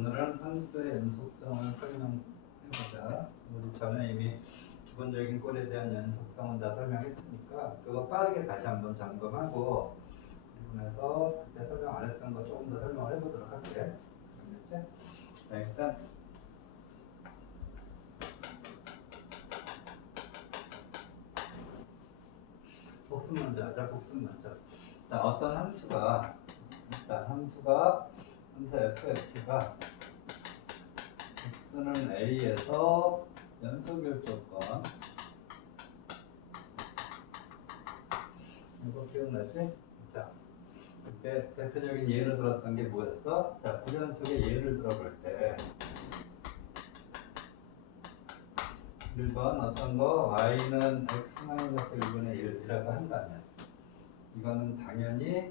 오늘은 함수의 연속성을 설명해보자. 우리 전에 이미 기본적인 꼴에 대한 연속성은 다 설명했으니까 그거 빠르게 다시 한번 점검하고 그리고 나서 그때 설명 안 했던 거 조금 더 설명을 해보도록 할게. 알겠지? 자, 일단 복습 먼저 하자. 복습 먼저. 자, 어떤 함수가 함수 fx가 x는 a에서 연속일 조건, 이거 기억나지? 자, 그때 대표적인 예를 들었던 게 뭐였어? 자, 불연속의 예를 들어볼 때 1번 어떤 거 y는 x-1분의 1이라고 한다면 이거는 당연히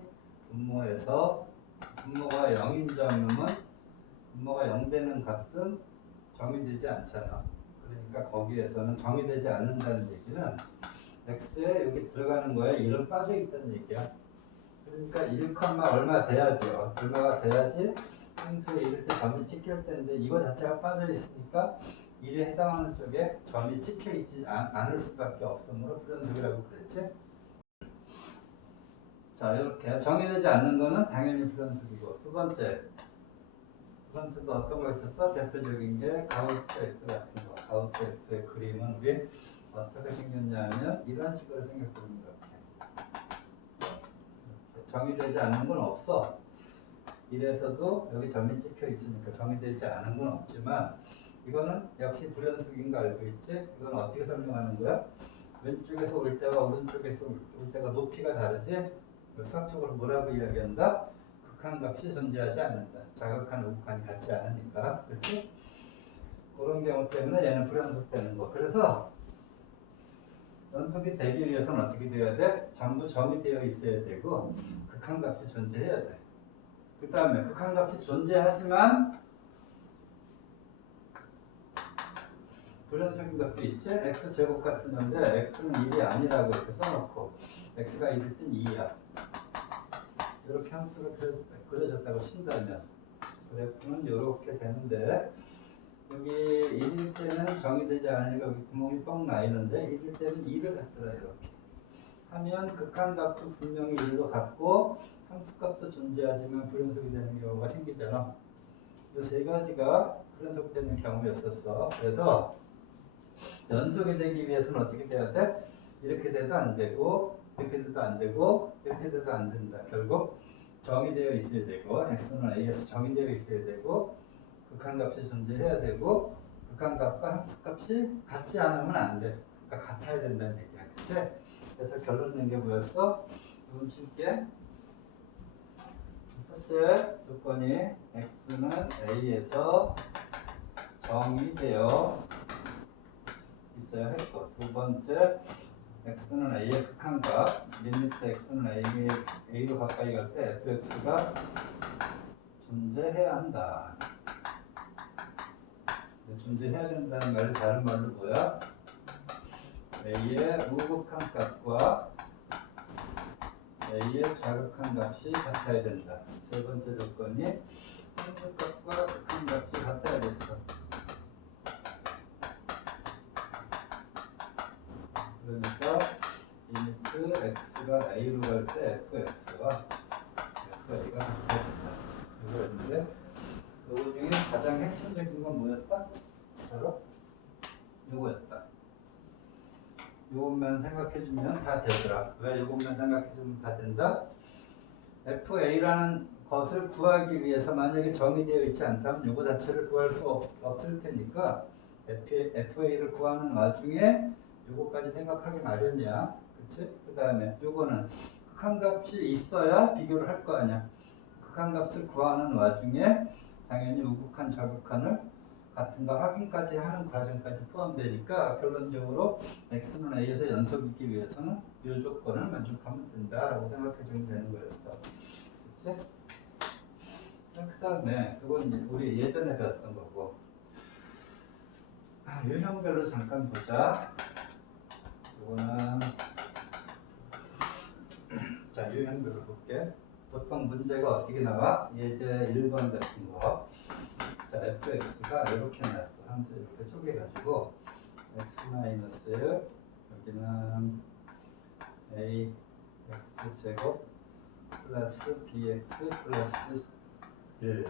분모가 0인 점은 분모가 0 되는 값은 정의되지 않잖아. 그러니까 거기에서는 정의되지 않는다는 얘기는 x에 여기 들어가는 거에 1은 빠져 있다는 얘기야. 그러니까 1, 얼마 돼야죠. 얼마가 돼야지 함수에 이럴 때 점이 찍힐 텐데 이거 자체가 빠져 있으니까 1에 해당하는 쪽에 점이 찍혀 있지 않을 수밖에 없으므로 불연속이라고 그랬지. 자, 이렇게 정의되지 않는 거는 당연히 불연속이고, 두 번째도 어떤 거 있었어? 대표적인 게 가우스 X 같은 거. 가우스 X의 그림은 우리 어떻게 생겼냐면 이런 식으로 생겼거든요. 이렇게 정의되지 않는 건 없어. 이래서도 여기 점이 찍혀 있으니까 정의되지 않은 건 없지만 이거는 역시 불연속인 거 알고 있지? 이건 어떻게 설명하는 거야? 왼쪽에서 올 때와 오른쪽에서 올 때가 높이가 다르지? 수학적으로 뭐라고 이야기한다? 극한값이 존재하지 않는다. 자극한 우극한이 같지 않으니까. 그렇지? 그런 경우 때문에 얘는 불연속되는 거. 그래서 연속이 되기 위해서는 어떻게 되어야 돼? 전부 점이 되어 있어야 되고 극한값이 존재해야 돼. 그 다음에 극한값이 존재하지만 불연속인 것도 있지? x제곱 같은 건데 x는 1이 아니라고 이렇게 써놓고 x가 1일 땐 2야. 이렇게 함수가 그려졌다고 친다면 그래프는 이렇게 되는데 여기 1일 때는 정의되지 않으니까 여기 구멍이 뻥 나 있는데 1일 때는 2를 갖더라. 이렇게 하면 극한값도 분명히 1로 같고 함수값도 존재하지만 불연속이 되는 경우가 생기잖아. 이 세 가지가 불연속되는 경우였었어. 그래서 연속이 되기 위해서는 어떻게 돼야 돼? 이렇게 돼도 안 되고 이렇게 돼도 안 되고 이렇게 돼도 안 된다. 결국 정의되어 있어야 되고 x는 a에서 정의되어 있어야 되고 극한값이 존재해야 되고 극한값과 함수값이 같지 않으면 안 돼. 그러니까 같아야 된다는 얘기야. 그치? 그래서 결론 낸 게 뭐였어? 좀 쉽게 첫째 조건이 x는 a에서 정의되어 있어야 했고 두 번째 x는 a의 극한값 리미트 x는 a로 가까이 갈 때 fx가 존재해야 한다. 존재해야 된다는 말이 다른 말로 뭐야? a의 우극한 값과 a의 자극한 값이 같아야 된다. 세 번째 조건이 함수값과 극한 값이 같아야 됐어. 그러니까 리미트 x가 a로 갈 때 fx와 fa가 같아야 된다. 이거였는데 요거 중에 가장 핵심적인 건 뭐였다? 바로 요거였다. 요것만 생각해주면 다 되더라. 왜 요것만 생각해주면 다 된다? fa라는 것을 구하기 위해서 만약에 정의되어 있지 않다면 요거 자체를 구할 수 없을 테니까 fa를 구하는 와중에 요거까지 생각하기 마련이야. 그치? 그 다음에 요거는 극한값이 있어야 비교를 할 거 아니야. 극한값을 구하는 와중에 당연히 우극한 좌극한을 같은가 확인까지 하는 과정까지 포함되니까 결론적으로 x는 a에서 연속이기 위해서는 이 조건을 만족하면 된다라고 생각해 주면 되는 거였어. 그치? 그 다음에 그건 이제 우리 예전에 배웠던 거고 유형별로 잠깐 보자. 이거는 자 유형별로 볼게. 보통 문제가 어떻게 나와? 예제 1번 같은 거 자, fx가 이렇게 나왔어. 함수 이렇게 쪼개가지고 x 마이너스 여기는 a x 제곱 플러스 bx 플러스 1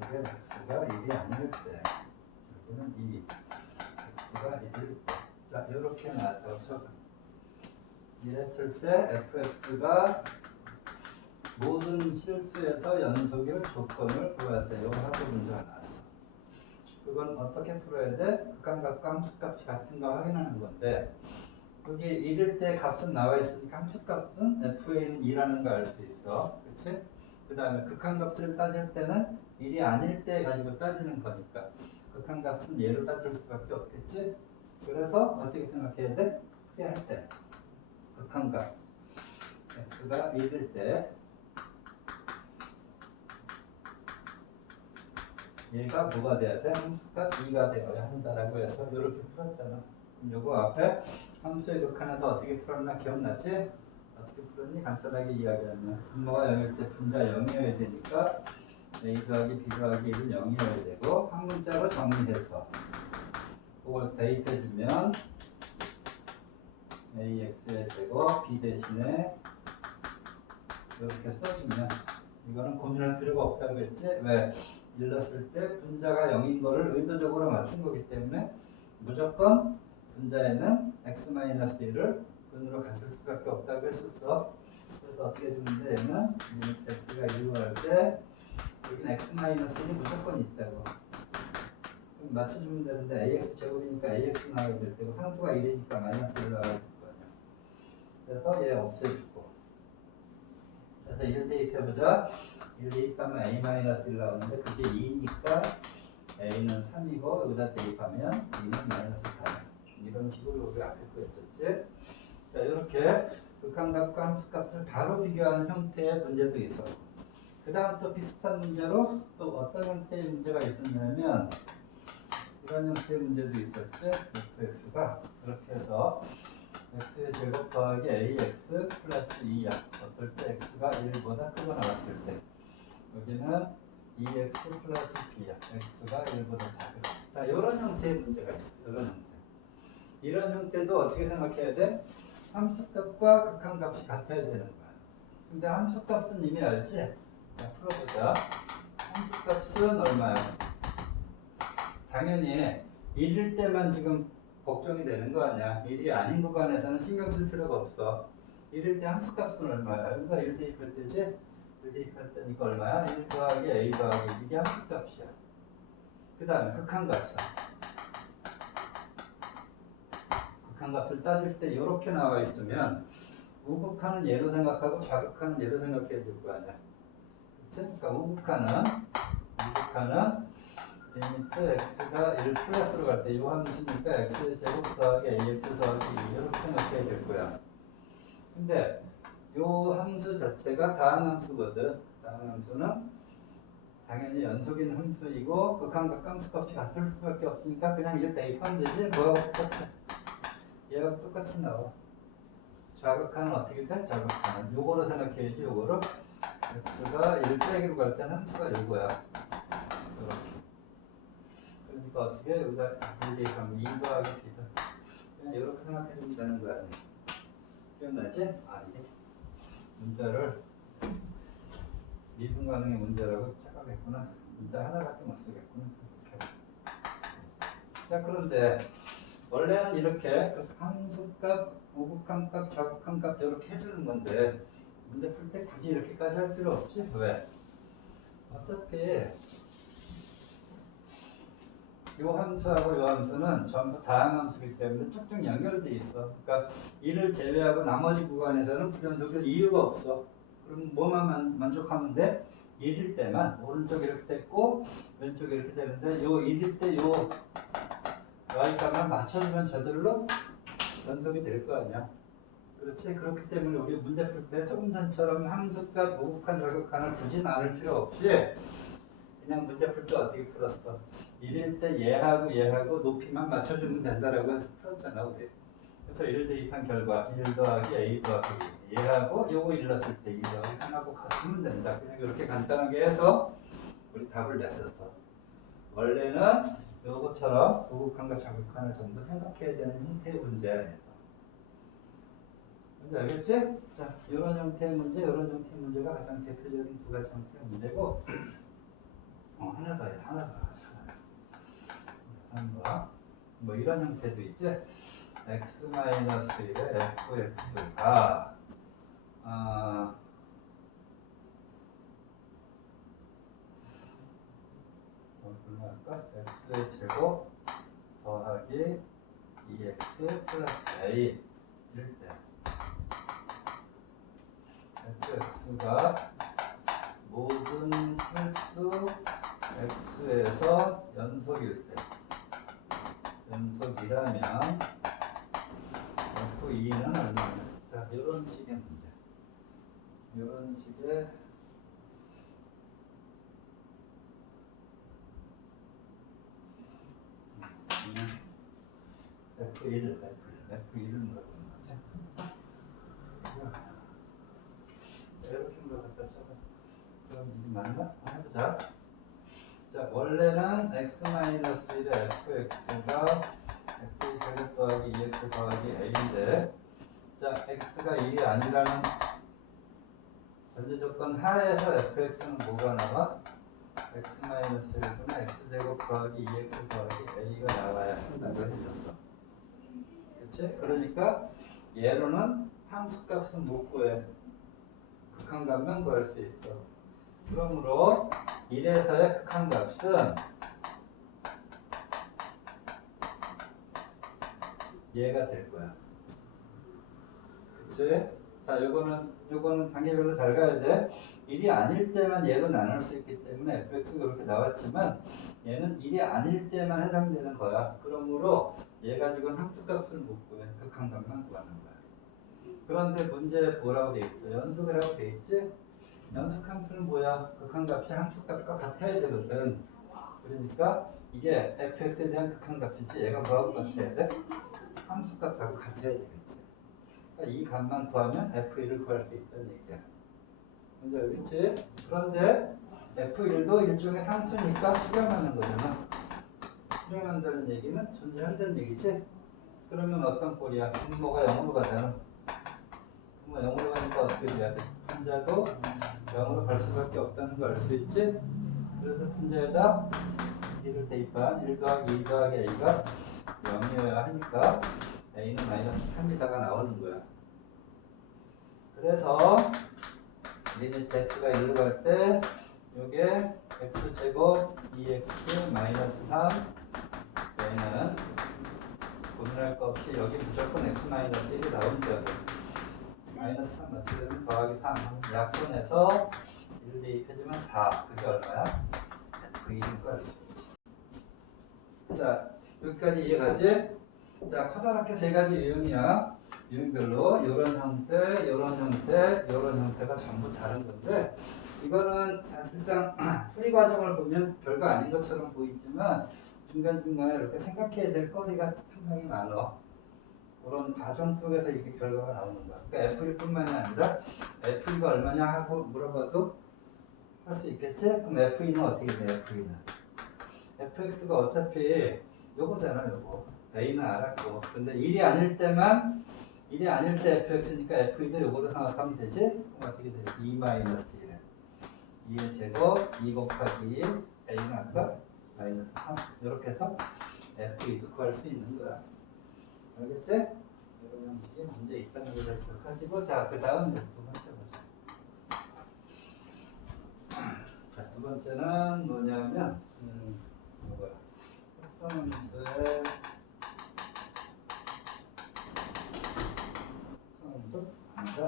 여기 x가 1이 아닐 때 여기는 2 x가 1일 때 자 이렇게 나왔다고 쳐봐. 이랬을 때 fx가 모든 실수에서 연속일 조건을 구하세요 하고 문제가 나왔어. 그건 어떻게 풀어야 돼? 극한값과 함수값이 같은 거 확인하는 건데 여기 1일 때 값은 나와 있으니까 함수값은 fa는 2라는 걸 알 수 있어. 그치? 그 다음에 극한값을 따질 때는 1이 아닐 때 가지고 따지는 거니까 극한값은 얘로 따질 수밖에 없겠지? 그래서 어떻게 생각해야 돼? 크게 할 때 극한값 x가 1일 때 얘가 뭐가 돼야 돼? 함수값 2가 되어야 한다라고 해서 이렇게 풀었잖아. 그럼 요거 앞에 함수의 극한에서 어떻게 풀었나 기억나지? 어떻게 풀었니? 간단하게 이야기하면 분모가 0일 때 분자 0이어야 되니까 a 더하기 b 더하기 1은 0이어야 되고 한 문자로 정리해서 그걸 대입해주면 ax의 제곱 b 대신에 이렇게 써주면 이거는 고민할 필요가 없다고 했지? 왜? 일렀을 때 분자가 0인 거를 의도적으로 맞춘 거기 때문에 무조건 분자에는 x-1을 근으로 가질 수밖에 없다고 했었어. 그래서 어떻게 해주면 돼? 얘는 x가 1로 할 때 여기는 x-1이 무조건 있다고. 그럼 맞춰주면 되는데 ax 제곱이니까 ax 나와야 될 테고 상수가 1이니까 마이너스 1 나와야 될 거 아니야. 그래서 얘 없애주고 그래서 1 대입해보자. 1 대입하면 a-1 나오는데 그게 2니까 a는 3이고 여기다 대입하면 2는 마이너스 4 이런 식으로 우리 앞에 거 했었지. 자 이렇게 극한값과 함수값을 바로 비교하는 형태의 문제도 있어. 그 다음 또 비슷한 문제로 또 어떤 형태의 문제가 있었냐면 이런 형태의 문제도 있었지. fx가 그렇게 해서 x의 제곱 더하기 ax 플러스 2야. 어떨 때 x가 1보다 크고 나왔을 때 여기는 2x 플러스 b야. x가 1보다 작을 때. 자 이런 형태의 문제가 있어. 이런 형태. 이런 형태도 어떻게 생각해야 돼? 함수값과 극한값이 같아야 되는 거야. 근데 함수값은 이미 알지? 자 풀어보자. 함수값은 얼마야? 당연히 1일 때만 지금 걱정이 되는 거 아니야. 1이 아닌 구간에서는 신경 쓸 필요가 없어. 1일 때 함수값은 얼마야? 여기가 1 대입할 때지? 1 대입할 때니까 얼마야? 1 더하기 a 더하기 이게 함수값이야. 그 다음에 극한값은 극한값을 따질 때 이렇게 나와 있으면 우극한은 얘로 생각하고 좌극한은 얘로 생각해야 될 거 아니야. 그치? 그러니까 우극한은 리미트 x가 1 플러스로 갈 때 이 함수니까 x 제곱 더하기 ax 더하기 2 이렇게 생각해야 될 거야. 근데 이 함수 자체가 다항함수거든. 다항함수는 당연히 연속인 함수이고 극한값 함수값이 같을 수밖에 없으니까 그냥 이제 대입하면 되지. 뭐하고 똑같아. 얘가 똑같이 나와. 좌극한은 어떻게 돼? 좌극한은 요거로 생각해야지. 요거로 x가 1 빼기로 갈 때는 함수가 요거야. 이렇게. 그러니까 어떻게 여기다 1 대입하면 2 더하기 b다. 그냥 이렇게 생각해주면 되는 거야. 기억나지? 아 이게 문자를 미분 가능의 문제라고 착각했구나. 문자 하나밖에 못 쓰겠구나. 이렇게. 자 그런데 원래는 이렇게 함수값, 우극한값, 좌극한값 이렇게 해주는 건데 문제 풀 때 굳이 이렇게까지 할 필요 없지? 왜? 어차피 이 함수하고 이 함수는 전부 다항함수이기 때문에 쭉쭉 연결돼 있어. 그러니까 이를 제외하고 나머지 구간에서는 불연속일 이유가 없어. 그럼 뭐만 만족하면 돼? 1일 때만 오른쪽 이렇게 됐고 왼쪽 이렇게 되는데 요 1일 때 요 y값만 맞춰주면 저절로 연속이 될 거 아니야. 그렇지? 그렇기 때문에 우리 문제 풀 때 조금 전처럼 함수값, 우극한, 좌극한을 굳이 나눌 필요 없이 그냥 문제 풀 때 어떻게 풀었어? 1일 때 얘하고 높이만 맞춰주면 된다라고 해서 풀었잖아 우리. 그래서 1 대입한 결과 1 더하기 a 더하기 얘하고 요거 일렀을 때 2 더하기 3하고 같으면 된다. 그냥 이렇게 간단하게 해서 우리 답을 냈었어. 원래는 요것처럼 부극한과 좌극한을 전부 생각해야 되는 형태의 문제야. 뭔지 알겠지? 자, 이런 형태의 문제, 이런 형태의 문제가 가장 대표적인 두 가지 형태의 문제고, 하나 더 해, 하나 더 하자. 뭐 이런 형태도 있지? x-1의 fx가 뭘로 할까? x의 제곱 더하기 2x 플러스 a 일 때 fx가 모든 실수 x에서 연속일 때, 연속이라면 f2는 얼마냐? 자, 이런 식의 문제. 이런 식의 F1을 물어보는 거죠. 이렇게 물어봤다 쳐봐. 그럼 이게 맞나? 해보자. 자, 원래는 x-1의 fx가 x의 제곱 더하기 2x 더하기 a인데, 자, x가 1이 아니라는 전제조건 하에서 fx는 뭐가 나와? x-1분의 x제곱 더하기 2x 더하기 a가 나와야 한다고 했었어. 그치? 그러니까 얘로는 함수값은 못 구해. 극한값만 구할 수 있어. 그러므로 1에서의 극한값은 얘가 될 거야. 그치? 자, 요거는 단계별로 잘 가야 돼. 1이 아닐 때만 얘로 나눌 수 있기 때문에 fx가 이렇게 나왔지만 얘는 1이 아닐 때만 해당되는 거야. 그러므로 얘 가지고는 함수값을 못 구해. 극한값만 구하는 거야. 그런데 문제에 뭐라고 돼 있어? 연속이라고 돼 있지? 연속 함수는 뭐야? 극한값이 함수값과 같아야 되거든. 그러니까 이게 fx에 대한 극한값이지 얘가 뭐하고 같아야 돼? 함수값하고 같아야 되겠지. 그러니까 이 값만 구하면 f1을 구할 수 있다는 얘기야. 뭔지 알겠지? 그런데 f1도 일종의 상수니까 수렴하는 거잖아. 수렴한다는 얘기는 존재한다는 얘기지? 그러면 어떤 꼴이야? 분모가 0으로 가잖아. 분모 0으로 가니까 어떻게 돼야 돼? 분자도 0으로 갈 수밖에 없다는 걸 알 수 있지? 그래서 분자에다 1을 대입한 1 더하기 2 더하기 a가 0이어야 하니까 a는 마이너스 3이다가 나오는 거야. 그래서 리미트 x가 1로 갈 때 요게 x제곱 2x 마이너스 3 얘는 고민할 거 없이 여기 무조건 x 마이너스 1이 나오는 거야. 마이너스 3 맞추려면 더하기 3 약분해서 1 대입해주면 4. 그게 얼마야? f1인 거 알 수 있지. 자, 여기까지 이해가지? 자, 커다랗게 세 가지 유형이야. 유형별로 요런 형태, 요런 형태, 요런 형태가 전부 다른 건데 이거는 사실상 풀이 과정을 보면 별거 아닌 것처럼 보이지만 중간중간에 이렇게 생각해야 될 거리가 상당히 많아. 그런 과정 속에서 이렇게 결과가 나오는 거야. 그러니까 F1뿐만이 아니라 F2가 얼마냐 하고 물어봐도 할 수 있겠지? 그럼 F2는 어떻게 돼? F2는 fx가 어차피 요거잖아, 요거. a는 알았고. 근데 1이 아닐 때만 1이 아닐 때 fx니까 f2도 요거로 생각하면 되지? 그럼 어떻게 돼? 2-1. 2의 제곱 2 곱하기 1 a는 아까 마이너스 3. 이렇게 해서 f2도 구할 수 있는 거야. 알겠지? 이런 형식의 문제 있다는 걸 기억하시고, 자, 그 다음 두 번째 보자. 자, 두 번째는 뭐냐면, 뭐야? 특성함수의 특성함수? 아니다.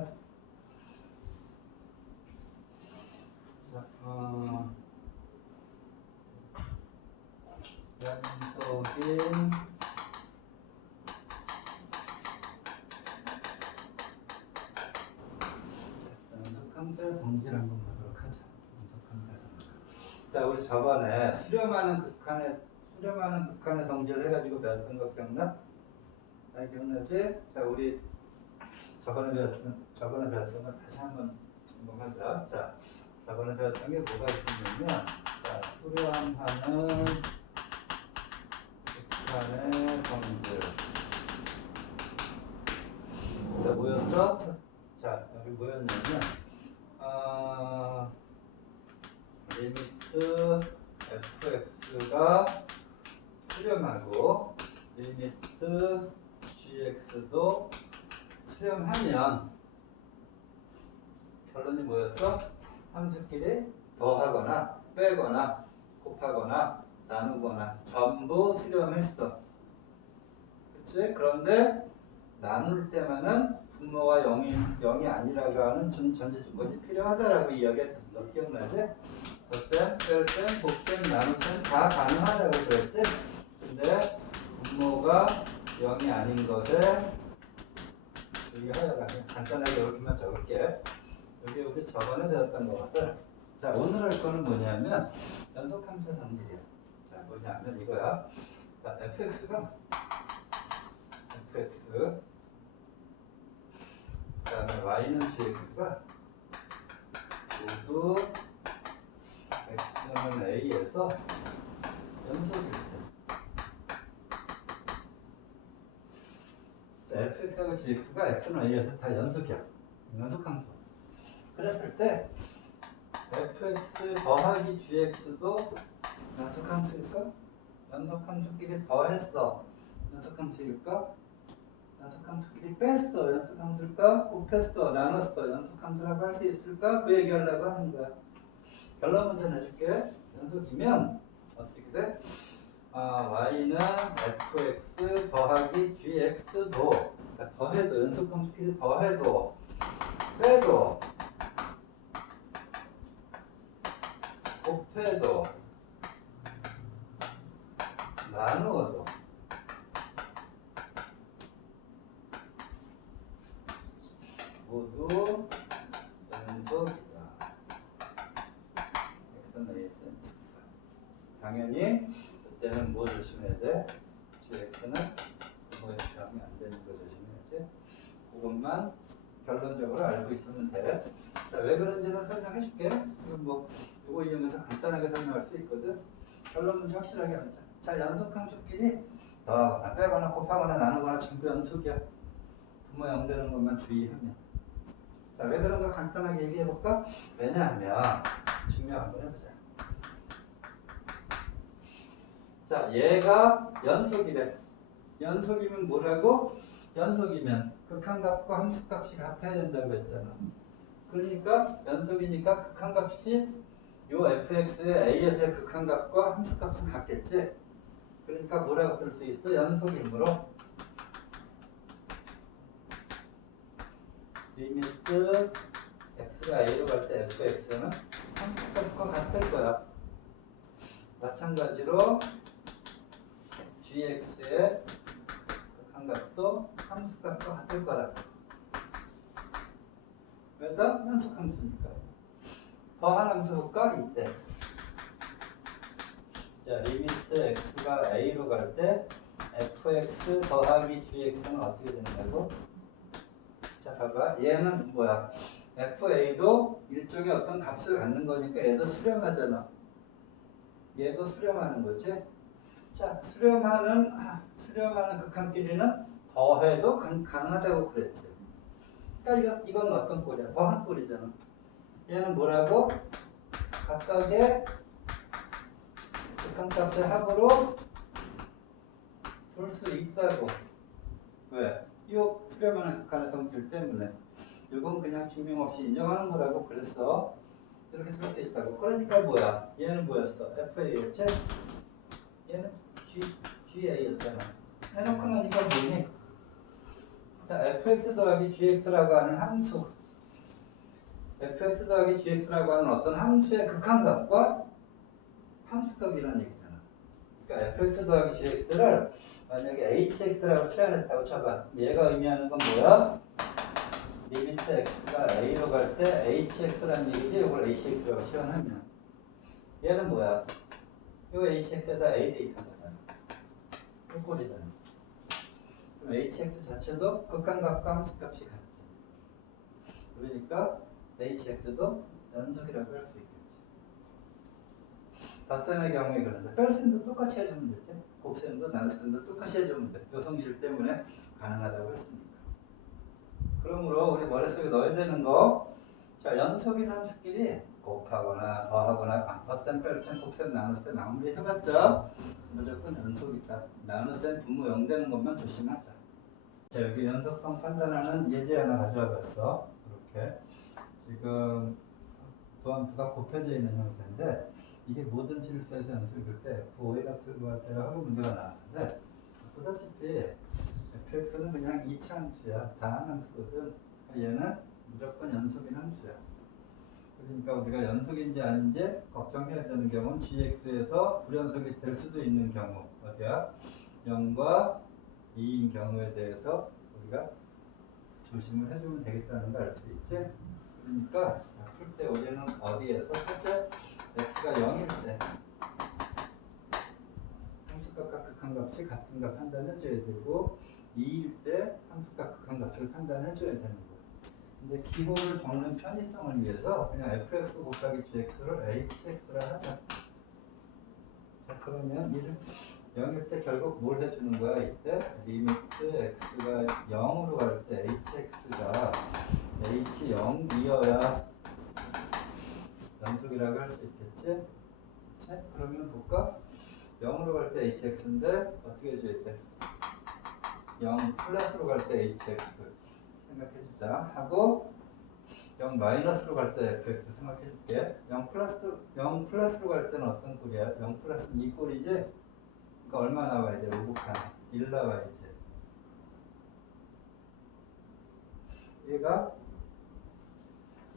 자, 연속인 연속함수의 성질 한번 보도록 하자. 연속함수의 성질. 자, 우리 저번에 수렴하는 극한의 성질 해가지고 배웠던 거 기억나? 잘 기억나지? 자, 우리 저번에 배웠던 거 다시 한번 하자. 자, 저번에 배웠던 게 뭐가 있었냐면, 자, 수렴하는 x간의 성질. 자, 뭐였죠? 자, 여기 뭐였냐면, 리미트 fx가 수렴하고, 리미트 gx도 수렴하면, 결론이 뭐였어? 함수끼리 더하거나 빼거나 곱하거나 나누거나 전부 수렴했어. 그치? 그런데 나눌 때만은 분모가 0이 아니라고 하는 전제 조건이 필요하다라고 이야기했었어. 기억나지? 덧셈, 뺄셈, 곱셈, 나눗셈 다 가능하다고 그랬지? 근데 분모가 0이 아닌 것에 주의하여라. 그냥 간단하게 이렇게만 적을게. 여기 우리 저번에 배웠던 것 같아. 자, 오늘 할 거는 뭐냐면 연속함수 성질이야. 자, 뭐냐면 이거야. 자, fx가 fx, 그 다음에 y는 gx가 모두 x는 a에서 연속일 때. 자, fx하고 gx가 x는 a에서 다 연속이야. 연속함수. 그랬을 때 fx 더하기 gx도 연속함수일까? 연속함수끼리 더했어. 연속함수일까? 연속함수끼리 뺐어. 연속함수일까? 곱했어. 나눴어. 연속함수라고 할 수 있을까? 그 얘기하려고 하는 거야. 결론 문제 내줄게. 연속이면 어떻게 돼? y는 fx 더하기 gx도, 그러니까 더해도, 연속함수끼리 더해도 빼도 곱해도 나누어도 모두 연속이다. x는 a 당연히 그때는 뭐 조심해야 돼? gx는 뭐에 해당이 안 되는 거 조심해야지. 그것만 결론적으로 알고 있으면 돼. 자, 왜 그런지는 설명해 줄게. 이건 뭐 이거 이용해서 간단하게 설명할 수 있거든. 결론 문제 확실하게 알자. 자, 연속함수끼리 더하거나 빼거나 곱하거나 나누거나 전부 연속이야. 분모 0 되는 것만 주의하면. 자, 왜 그런가 간단하게 얘기해 볼까? 왜냐하면 증명 한번 해보자. 자, 얘가 연속이래. 연속이면 뭐라고? 연속이면 극한값과 함수값이 같아야 된다고 했잖아. 그러니까 연속이니까 극한값이 요 fx의 a에서의 극한값과 함수값은 같겠지. 그러니까 뭐라고 쓸 수 있어? 연속이므로 리미트 x가 a로 갈 때 fx는 함수값과 같을 거야. 마찬가지로 gx의 극한값도 함수값과 같을 거라. 왜다? 연속함수니까. 더한 함수가 이때. 자, 리미트 x가 a로 갈 때 fx 더하기 gx는 어떻게 된다고? 자, 봐봐. 얘는 뭐야? fa도 일종의 어떤 값을 갖는 거니까 얘도 수렴하잖아. 얘도 수렴하는 거지. 자, 수렴하는 극한끼리는 더해도 가능하다고 그랬지. 그러니까 이건 어떤 꼴이야? 더한 꼴이잖아. 얘는 뭐라고? 각각의 극한값의 합으로 볼 수 있다고. 왜? 이 수렴하는 극한의 성질 때문에. 이건 그냥 증명 없이 인정하는 거라고 그랬어. 이렇게 쓸 수 있다고. 그러니까 뭐야? 얘는 뭐였어? FA였지? 얘는 GA였잖아. 해놓고 나니까 뭐니? 자, fx 더하기 gx라고 하는 함수. fx 더하기 gx라고 하는 어떤 함수의 극한값과 함수값이라는 얘기잖아. 그러니까 fx 더하기 gx를 만약에 hx라고 표현했다고 쳐봐. 얘가 의미하는 건 뭐야? 리미트 x가 a로 갈 때 hx라는 얘기지. 이걸 hx라고 표현하면 얘는 뭐야? 이 hx에다 a 대입한 거잖아. 이 꼴이잖아. 그럼 hx 자체도 극한값과 함수값이 같지. 그러니까 hx도 연속이라고 할 수 있겠지. 덧셈의 경우에 그런데 뺄셈도 똑같이 해주면 되지. 곱셈도 나눗셈도 똑같이 해주면 돼. 요성질 때문에 가능하다고 했으니까. 그러므로 우리 머릿속에 넣어야 되는 거, 자, 연속인 함수끼리 곱하거나 더하거나 덧셈, 뺄셈, 곱셈, 나눗셈 아무리 해봤자 무조건 연속이다. 나눗셈 분모 0 되는 것만 조심하자. 자, 여기 연속성 판단하는 예제 하나 가져와 봤어. 이렇게 지금 도함수가 곱해져 있는 형태인데 이게 모든 실수에서 연속을 그릴 때 F5의 값을 구하세요 하고 문제가 나왔는데 보다시피 fx는 그냥 이차함수야. 다항함수거든. 얘는 무조건 연속인 함수야. 그러니까 우리가 연속인지 아닌지 걱정해야 되는 경우는 gx에서 불연속이 될 수도 있는 경우 어디야? 0과 2인 경우에 대해서 우리가 조심을 해주면 되겠다는 걸 알 수 있지? 그러니까 풀 때 우리는 어디에서 첫째 x가 0일 때 함수값과 극한값이 같은 값 판단해줘야 되고 2일 때 함수값 극한값을 판단해줘야 되는 거예요. 근데 기호를 적는 편의성을 위해서 그냥 fx 곱하기 gx를 hx라 하자. 자, 그러면 이를 0일 때 결국 뭘 해주는 거야? 이때 리미트 x가 0으로 갈 때 hx가 h0이어야 연속이라고 할 수 있겠지? 자, 그러면 볼까? 0으로 갈 때 hx인데 어떻게 해줘야 돼? 0 플러스로 갈 때 hx 생각해주자 하고 0 마이너스로 갈 때 fx 생각해줄게. 0 플러스로 갈 때는 어떤 꼴이야? 0 플러스는 이 꼴이지? 그러니까 얼마 나와야 돼? 5곱하기 1 나와야지. 얘가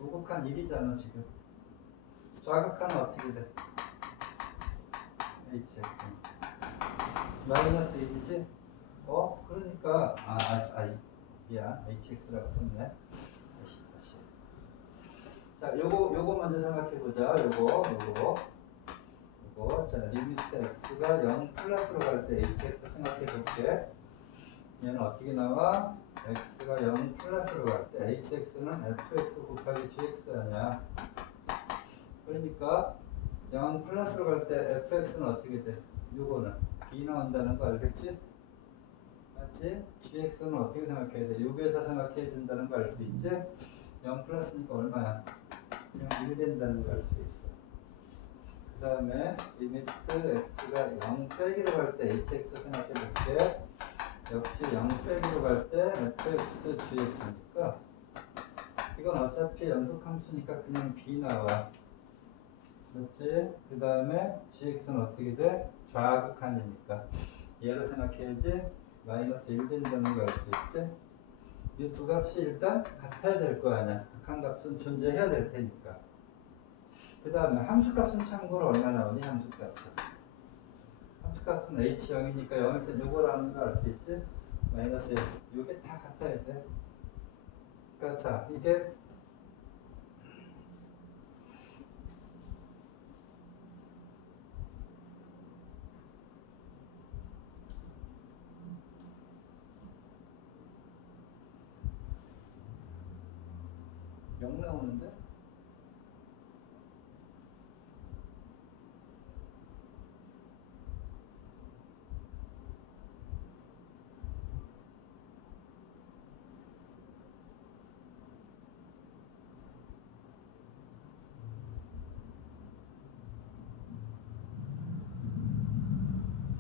5곱하기 1이잖아 지금. 좌극하는 어떻게 돼? hx 마이너스 1이지? 그러니까 미안 hx라고 썼네. 다시. 자, 요거 먼저 생각해 보자. 요거. 자, 리미트 x가 0 플러스로 갈 때 hx 생각해 볼게. 얘는 어떻게 나와? x가 0 플러스로 갈 때 hx는 fx 곱하기 gx 아니야. 그러니까 0 플러스로 갈 때 fx는 어떻게 돼? 요거는 b 나온다는 거 알겠지? 맞지? gx는 어떻게 생각해야 돼? 요기에서 생각해야 된다는 거 알 수 있지? 0 플러스니까 얼마야? 그냥 1 된다는 거 알 수 있어. 그 다음에 리미트 x가 0 빼기로 갈 때 hx 생각해 볼게. 역시 0 빼기로 갈 때 fx gx니까 이건 어차피 연속함수니까 그냥 b 나와. 그렇지? 그 다음에 gx는 어떻게 돼? 좌극한이니까 얘로 생각해야지. 마이너스 1 된다는 거 알 수 있지? 이 두 값이 일단 같아야 될 거 아니야. 극한값은 존재해야 될 테니까. 그 다음에 함수값은 참고로 얼마 나오니? 함수값은 h0이니까 0일 때 요거라는 거 알 수 있지? 마이너스 1. 요게 다 같아야 돼. 그러니까 자, 이게 영 나오는데?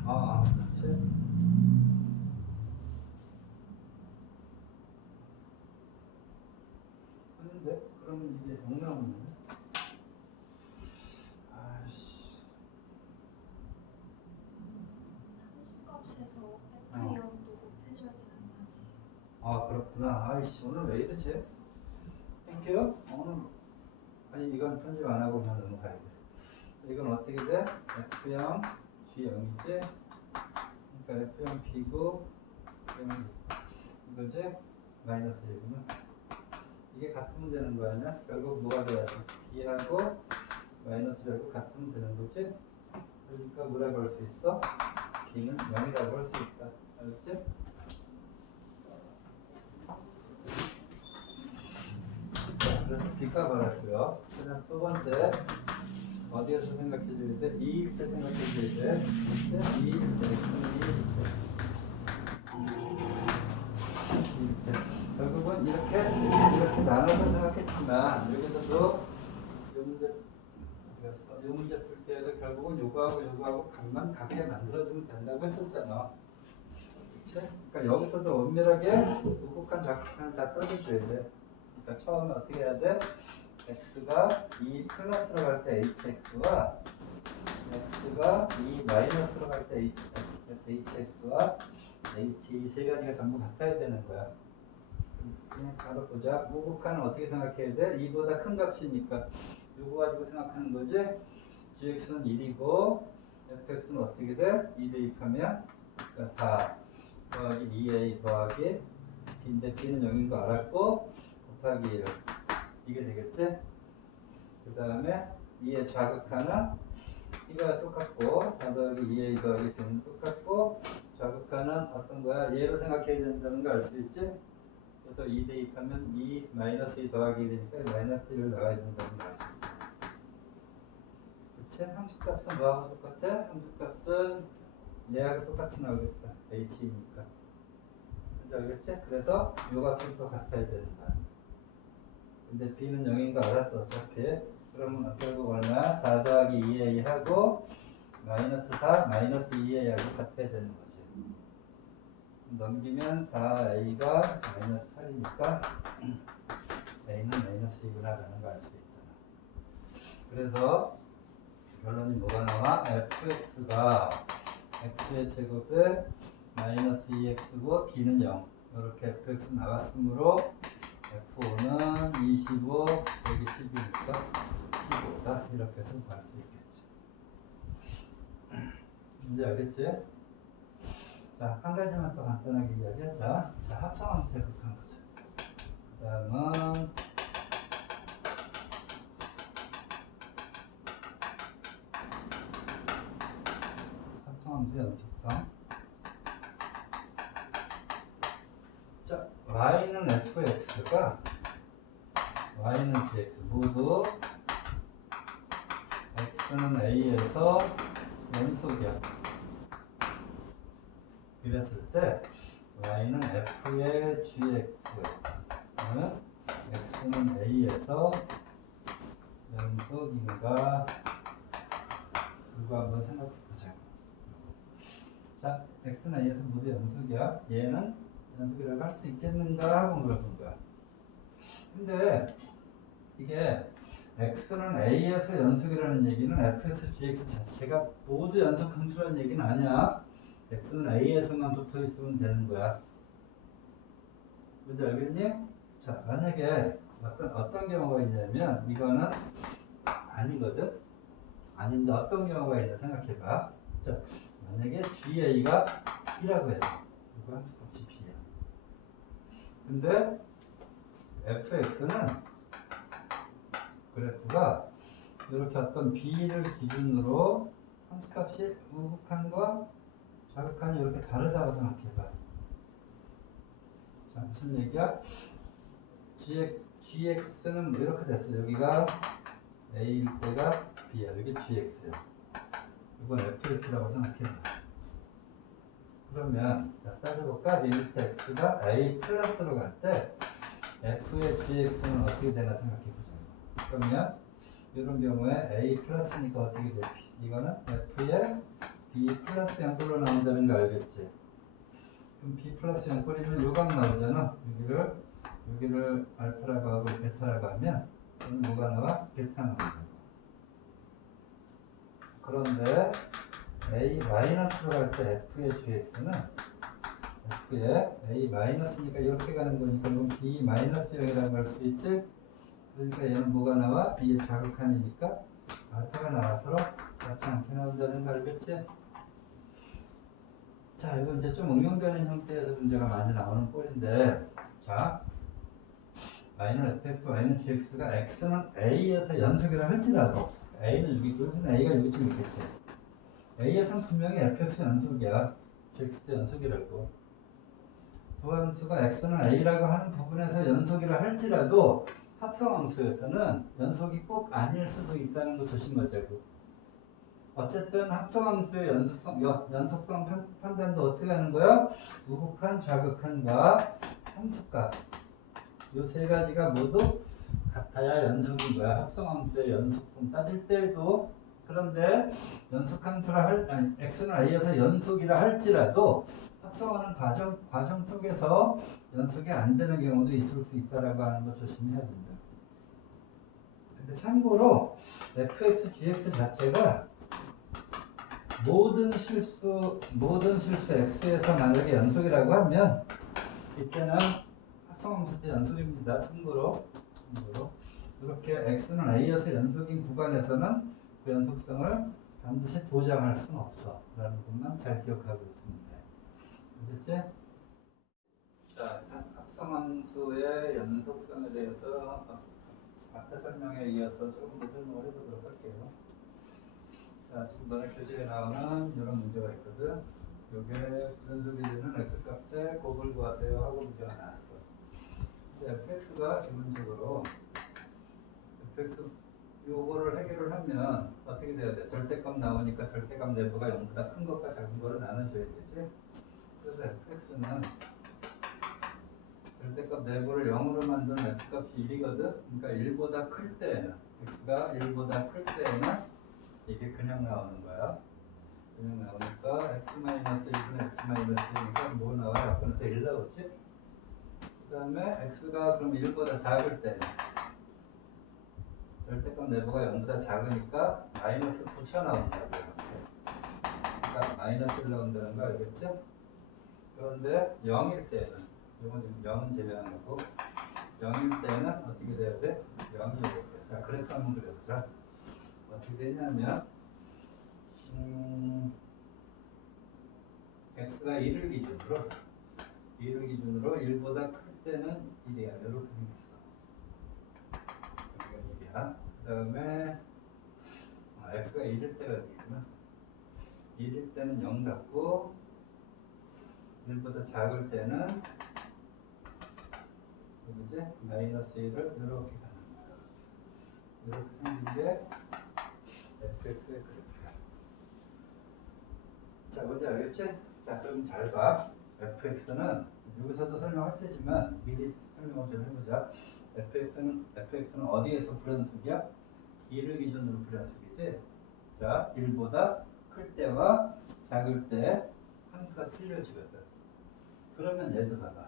그렇지. 하는데? 그러면 이게 0 나오는데? 함수값에서 F0도 곱해줘야 되는 거 아니에요? 그렇구나. 오늘 왜 이러지? 땡큐. 오늘 이건 편집 안 하고 그냥 넘어가야 돼. 이건 어떻게 돼? F0 G0이지? 그러니까 F0 B고 F0 이거지? 마이너스 1이구나. 이게 같으면 되는 거 아니야? 결국 뭐가 돼야 돼? B하고 마이너스하고 같으면 되는 거지? 그러니까 뭐라고 할 수 있어? B는 0이라고 할 수 있다. 알겠지? 그래서 B값 알았고요. 그 다음 두 번째, 어디에서 생각해 줘야 돼? 2일 때 생각해 줘야 돼. 2일 때, X는 2일 때. 결국은 이렇게 나눠서 생각했지만, 여기서도 이 문제 풀 때에도 결국은 요거하고 각만 각게 만들어주면 된다고 했었잖아. 그치? 그러니까 여기서도 엄밀하게 우극한 좌극한을 다 떠줘줘야 돼. 그러니까 처음에 어떻게 해야 돼? x가 2 플러스로 갈 때 hx와 x가 2 마이너스로 갈 때 hx와 h 이 세 가지가 전부 같아야 되는 거야. 그냥 바로 보자. 우극한은 어떻게 생각해야 돼? 2보다 큰 값이니까 요거 가지고 생각하는 거지. gx는 1이고 fx는 어떻게 돼? 2 대입하면 그러니까 4 더하기 2a 더하기 b인데 b는 0인 거 알았고 곱하기 1 이게 되겠지? 그 다음에 2의 좌극하는 이거 똑같고 4 더하기 2a 더하기 b는 똑같고 좌극하는 어떤 거야? 얘로 생각해야 된다는 거 알 수 있지? 그래서 2 대입하면 2 마이너스 2 더하기 1이니까 마이너스 1을 나와야 된다는 거 알 수 있지? 그치? 함수값은 뭐하고 똑같아? 함수값은 얘하고 똑같이 나오겠다. h니까. 뭔지 알겠지? 그래서 요 값은 또 같아야 된다. 근데 b는 0인 거 알았어 어차피. 그러면 결국 얼마? 4 더하기 2a 하고 마이너스 4 마이너스 2a 하고 같아야 되는 거지. 넘기면 4a가 마이너스 8이니까 a는 마이너스 2구나 라는 걸 알 수 있잖아. 그래서 결론이 뭐가 나와? fx가 x의 제곱에 마이너스 2x고 b는 0 이렇게 fx 나왔으므로 f5는 25 여기 10이니까 15다 이렇게 해서 구할 수 있겠지. 이제 알겠지? 자, 한 가지만 더 간단하게 이야기하자. 자, 합성함수 해석한 거죠. 그 다음은 합성함수 연속성. 자, y는 fx가 y는 gx 모두 x는 a에서 연속이야. 이랬을 때 y는 f의 gx는 x는 a에서 연속인가 그거 한번 생각해 보자. 자, x는 a에서 모두 연속이야. 얘는 연속이라고 할 수 있겠는가 하고 물어본 거야. 근데 이게 x는 a에서 연속이라는 얘기는 f에서 gx 자체가 모두 연속 함수라는 얘기는 아니야. x는 a에서만 붙어 있으면 되는 거야. 뭔지 알겠니? 자, 만약에 어떤 경우가 있냐면 이거는 아니거든. 아닌데 어떤 경우가 있냐 생각해봐. 자, 만약에 ga가 b라고 해. 이거 함수값이 b야. 근데 fx는 그래프가 이렇게 어떤 b를 기준으로 함수값이 우극한과 좌극한이 이렇게 다르다고 생각해봐. 자, 무슨 얘기야? gx는 뭐 이렇게 됐어. 여기가 a일 때가 b야. 여기 gx야. 이건 fx라고 생각해봐. 그러면 자, 따져볼까? 리미트 x가 a 플러스로 갈 때 f의 gx는 어떻게 되나 생각해보자. 그러면 이런 경우에 a 플러스니까 어떻게 돼? 이거는 f의 b 플러스 양꼴로 나온다는 거 알겠지? 그럼 b 플러스 양꼴이면 요각 나오잖아. 여기를 알파라고 하고 베타라고 하면 그럼 뭐가 나와? 베타 나온다. 그런데 a 마이너스로 갈 때 f의 gx는 f의 a 마이너스니까 이렇게 가는 거니까 그럼 b 마이너스 0이라고 할 수 있지? 그러니까 얘는 뭐가 나와? b의 좌극한이니까 알파가 나와서 같지 않게 나온다는 거 알겠지? 자, 이거 이제 좀 응용되는 형태에서 문제가 많이 나오는 꼴인데, 자, y는 fx, y는 gx가 x는 a에서 연속이라 할지라도 a는 여기서 a가 여기쯤 있겠지. a에서는 분명히 fx 연속이야. gx도 연속이라고. 두 함수가 x는 a라고 하는 부분에서 연속이라 할지라도 합성함수에서는 연속이 꼭 아닐 수도 있다는 거 조심하자고. 어쨌든 합성함수의 연속성 판단도 어떻게 하는 거야? 우극한, 좌극한과 함수값. 이 세 가지가 모두 같아야 연속인 거야. 합성함수의 연속성 따질 때도. 그런데 연속함수라 x는 a여서 연속이라 할지라도 합성하는 과정 속에서 연속이 안 되는 경우도 있을 수 있다라고 하는 거 조심해야 된다. 근데 참고로 fx, gx 자체가 모든 실수 x에서 만약에 연속이라고 하면 이때는 합성함수도 연속입니다. 참고로 이렇게 x는 a여서 연속인 구간에서는 그 연속성을 반드시 보장할 수는 없어 라는 것만 잘 기억하고 있습니다. 알겠지? 자, 합성함수의 연속성에 대해서 앞에 설명에 이어서 조금 더 설명을 해보도록 할게요. 자, 지금 너네 교재에 나오는 이런 문제가 있거든. 요게 연속이 되는 x값에 곱을 구하세요 하고 문제가 나왔어. 근데 fx가 기본적으로 fx 요거를 해결을 하면 어떻게 돼야 돼? 절대값 나오니까 절대값 내부가 0보다 큰 것과 작은 거를 나눠줘야 되지. 그래서 fx는 절대값 내부를 0으로 만든 x값이 1이거든. 그러니까 1보다 클 때에는 x가 1보다 클 때에는 이게 그냥 나오는 거야. 그냥 나오니까 x-1은 x-1이니까 뭐 나와요? 앞에서 1 나오지? 그 다음에 x가 그럼 1보다 작을 때는 절대값 내부가 0보다 작으니까 마이너스 붙여 나온다고요. 그러니까 마이너스 1 나온다는 거 알겠죠? 그런데 0일 때는 이건 0은 제외하고 0일 때는 어떻게 돼야 돼? 0이 돼야 돼. 자, 그래프 한번 그려보자. 어떻게 되냐면 x가 1을 기준으로 1보다 클 때는 1이야. 이렇게 생겼어. 여기가 1이야. 그 다음에 x가 1일 때가 되겠구나. 1일 때는 0 같고 1보다 작을 때는 이제 마이너스 1을 이렇게 가는 거야. 이렇게 생긴 게 fx의 그래프야. 자, 뭔지 알겠지? 자, 그럼 잘 봐. fx는 여기서도 설명할 테지만 미리 설명을 좀 해보자. fx는 어디에서 불연속이야? 2를 기준으로 불연속이지? 자, 1보다 클 때와 작을 때 함수가 틀려지거든. 그러면 얘도 봐봐.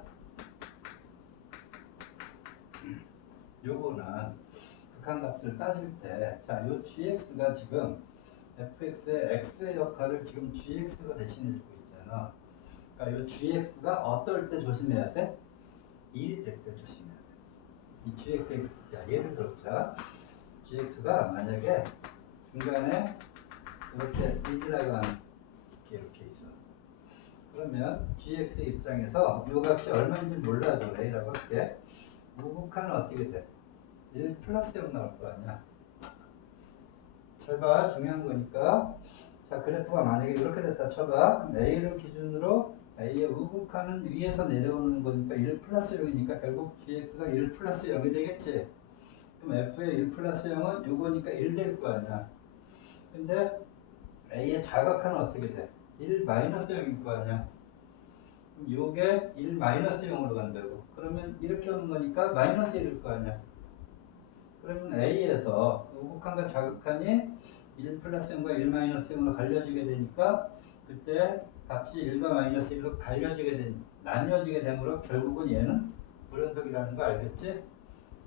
요거는 극한값을 따질 때, 자, 요 gx가 지금 fx의 x의 역할을 지금 gx가 대신해주고 있잖아. 그러니까 요 gx가 어떨 때 조심해야 돼? 1이 될 때 조심해야 돼. 이 gx의, 자, 예를 들어보자. gx가 만약에 중간에 이렇게 1이라고 하는 게 이렇게 있어. 그러면 gx 입장에서 이 값이 얼마인지 몰라도 a라고 할게. 우극한은 어떻게 돼? 1 플러스 0 나올 거 아니야. 잘 봐. 중요한 거니까. 자, 그래프가 만약에 이렇게 됐다 쳐봐. 그럼 a를 기준으로 a의 우극한은 위에서 내려오는 거니까 1 플러스 0이니까 결국 gx가 1 플러스 0이 되겠지. 그럼 f의 1 플러스 0은 요거니까 1 될 거 아니야. 근데 a의 자각한은 어떻게 돼? 1 마이너스 0일 거 아니야. 그럼 요게 1 마이너스 0으로 간다고. 그러면 이렇게 오는 거니까 마이너스 1일 거 아니야. 그러면 a에서 우극한과 자극한이 1 플러스 0과 1 마이너스 0으로 갈려지게 되니까 그때 값이 1과 마이너스 1로 나뉘어지게 되므로 결국은 얘는 불연속이라는 거 알겠지?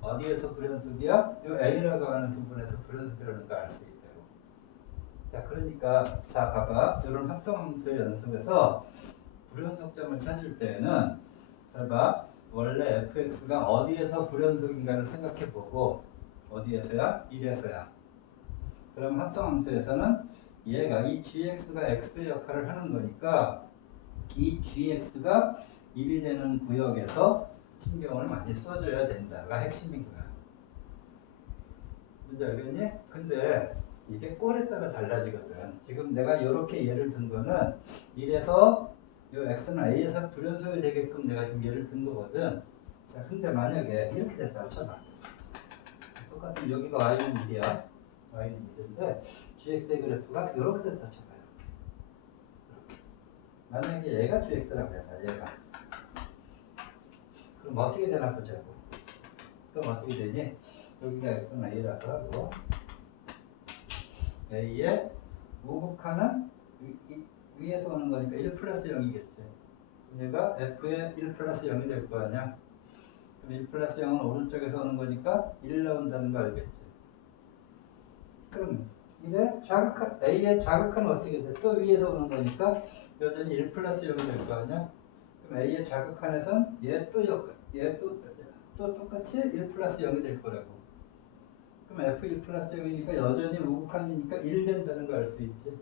어디에서 불연속이야? 요 a라고 하는 부분에서 불연속이라는 거 알 수 있다고. 자, 그러니까 자, 봐봐. 이런 합성함수의 연습에서 불연속점을 찾을 때는 잘 봐. 원래 fx가 어디에서 불연속인가를 생각해보고 어디에서야? 1에서야. 그럼 합성함수에서는 얘가 이 gx가 x의 역할을 하는 거니까 이 gx가 1이 되는 구역에서 신경을 많이 써줘야 된다가 핵심인 거야. 뭔지 알겠니? 근데 이게 꼴에 따라 달라지거든. 지금 내가 이렇게 예를 든 거는 1에서 요 x는 a에서 불연속이 되게끔 내가 지금 예를 든 거거든. 자, 근데 만약에 이렇게 됐다고 쳐봐. 똑같은 여기가 y는 1이야. y는 1인데 gx의 그래프가 이렇게 됐다 쳐봐요. 이렇게. 만약에 얘가 gx라고 해봐. 얘가. 그럼 어떻게 되나 보자고. 그럼 어떻게 되니? 여기가 x는 a라고 하고 a의 우극하는 위에서 오는 거니까 1 플러스 0이겠지. 얘가 f의 1 플러스 0이 될 거 아니야. 그럼 1 플러스 0은 오른쪽에서 오는 거니까 1 나온다는 거 알겠지. 그럼 이게 좌극한 a의 좌극한은 어떻게 돼? 또 위에서 오는 거니까 여전히 1 플러스 0이 될 거 아니야. 그럼 a의 좌극한에선 얘또 똑같이 1 플러스 0이 될 거라고. 그럼 f 1 플러스 0이니까 여전히 우극한이니까 1 된다는 거 알 수 있지.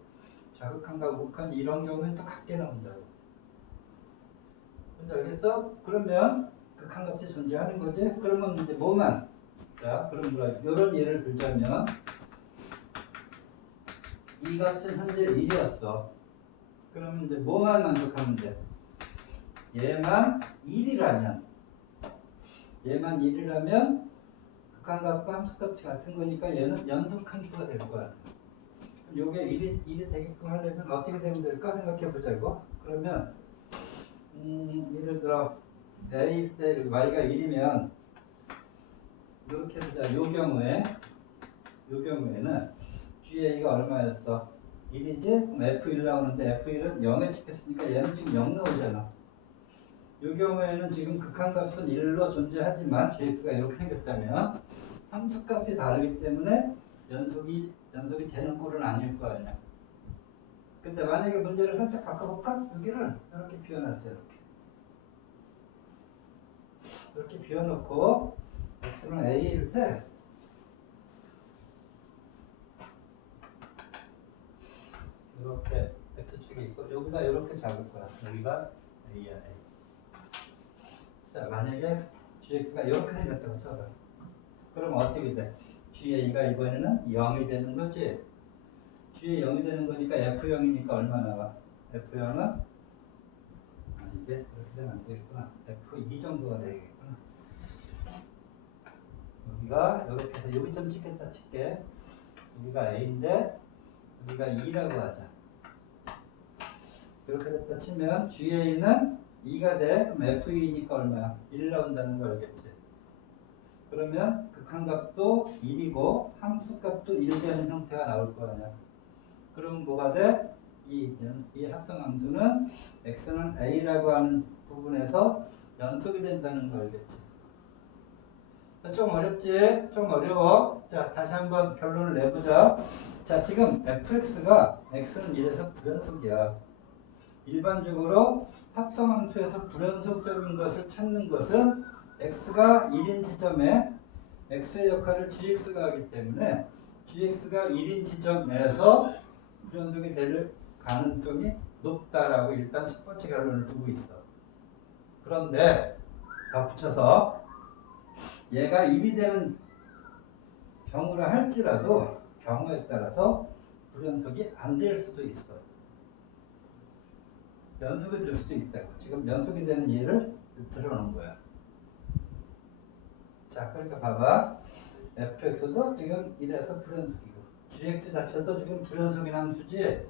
좌극한과 우극한 이런 경우는 또 같게 나온다고. 뭔지 알겠어? 그러면 극한값이 존재하는 거지? 그러면 이제 뭐만? 자, 그럼 이런 예를 들자면 이 값은 현재 1이었어. 그러면 이제 뭐만 만족하면 돼? 얘만 1이라면 극한값과 함수값이 같은 거니까 얘는 연속함수가 될 거야. 그럼 요게 1이 되게끔 하려면 어떻게 되면 될까 생각해 보자고. 그러면 예를 들어 a일 때 y가 1이면 이렇게 보자. 요 경우에는 GA가 얼마였어? 1이지? 그럼 F1 나오는데 F1은 0에 찍혔으니까 얘는 지금 0 나오잖아. 이 경우에는 지금 극한값은 1로 존재하지만 GX가 이렇게 생겼다면 함수값이 다르기 때문에 연속이 되는 꼴은 아닐 거 아니야. 근데 만약에 문제를 살짝 바꿔볼까? 여기를 이렇게 비워놨어요. 이렇게 비워놓고 x는 a일 때 이렇게 x축이 있고 여기다 이렇게 잡을 거야. 여기가 a야. a. 자, 만약에 gx가 이렇게 생겼다고 쳐봐. 그럼 어떻게 돼? ga가 이번에는 0이 되는 거지. g에 0이 되는 거니까 f0이니까 얼마 나와? f0은 이게 그렇게 되면 안 되겠구나. f2 정도가 되겠구나. 여기가 이렇게 해서 여기 좀 찍겠다 칠게. 여기가 a인데 여기가 2라고 하자. 이렇게 됐다 치면 GA는 2가 돼. 그럼 F2니까 얼마야? 1 나온다는 거 알겠지? 그러면 극한값도 1이고 함수값도 1 되는 형태가 나올 거 아니야. 그럼 뭐가 돼? 이 합성함수는 x는 a라고 하는 부분에서 연속이 된다는 거 알겠지? 좀 어렵지? 좀 어려워. 자, 다시 한번 결론을 내보자. 자, 지금 fx가 x는 1에서 불연속이야. 일반적으로 합성함수에서 불연속적인 것을 찾는 것은 x가 1인 지점에 x의 역할을 gx가 하기 때문에 gx가 1인 지점에서 불연속이 될 가능성이 높다라고 일단 첫 번째 결론을 두고 있어. 그런데 덧붙여서 얘가 1이 되는 경우라 할지라도 경우에 따라서 불연속이 안 될 수도 있어. 연속이 될 수도 있다고. 지금 연속이 되는 예를 들어놓은 거야. 자, 그러니까 봐봐. fx도 지금 1에서 불연속이고 gx 자체도 지금 불연속인 함수지.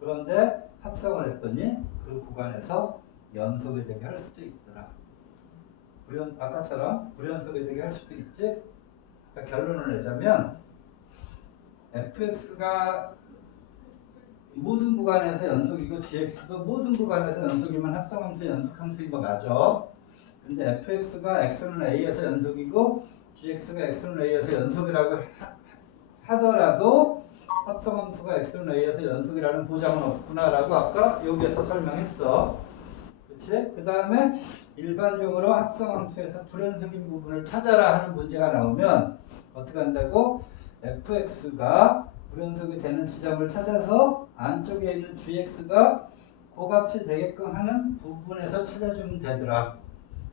그런데 합성을 했더니 그 구간에서 연속이 되게 할 수도 있더라. 아까처럼 불연속이 되게 할 수도 있지. 그러니까 결론을 내자면 fx가 모든 구간에서 연속이고 gx도 모든 구간에서 연속이면 합성함수 연속함수인 거 맞아. 근데 fx가 x는 a에서 연속이고 gx가 x는 a에서 연속이라고 하더라도 합성함수가 x는 a에서 연속이라는 보장은 없구나라고 아까 여기에서 설명했어. 그렇지? 그 다음에 일반적으로 합성함수에서 불연속인 부분을 찾아라 하는 문제가 나오면 어떻게 한다고? fx가 불연속이 되는 지점을 찾아서 안쪽에 있는 gx가 고값이 되게끔 하는 부분에서 찾아주면 되더라.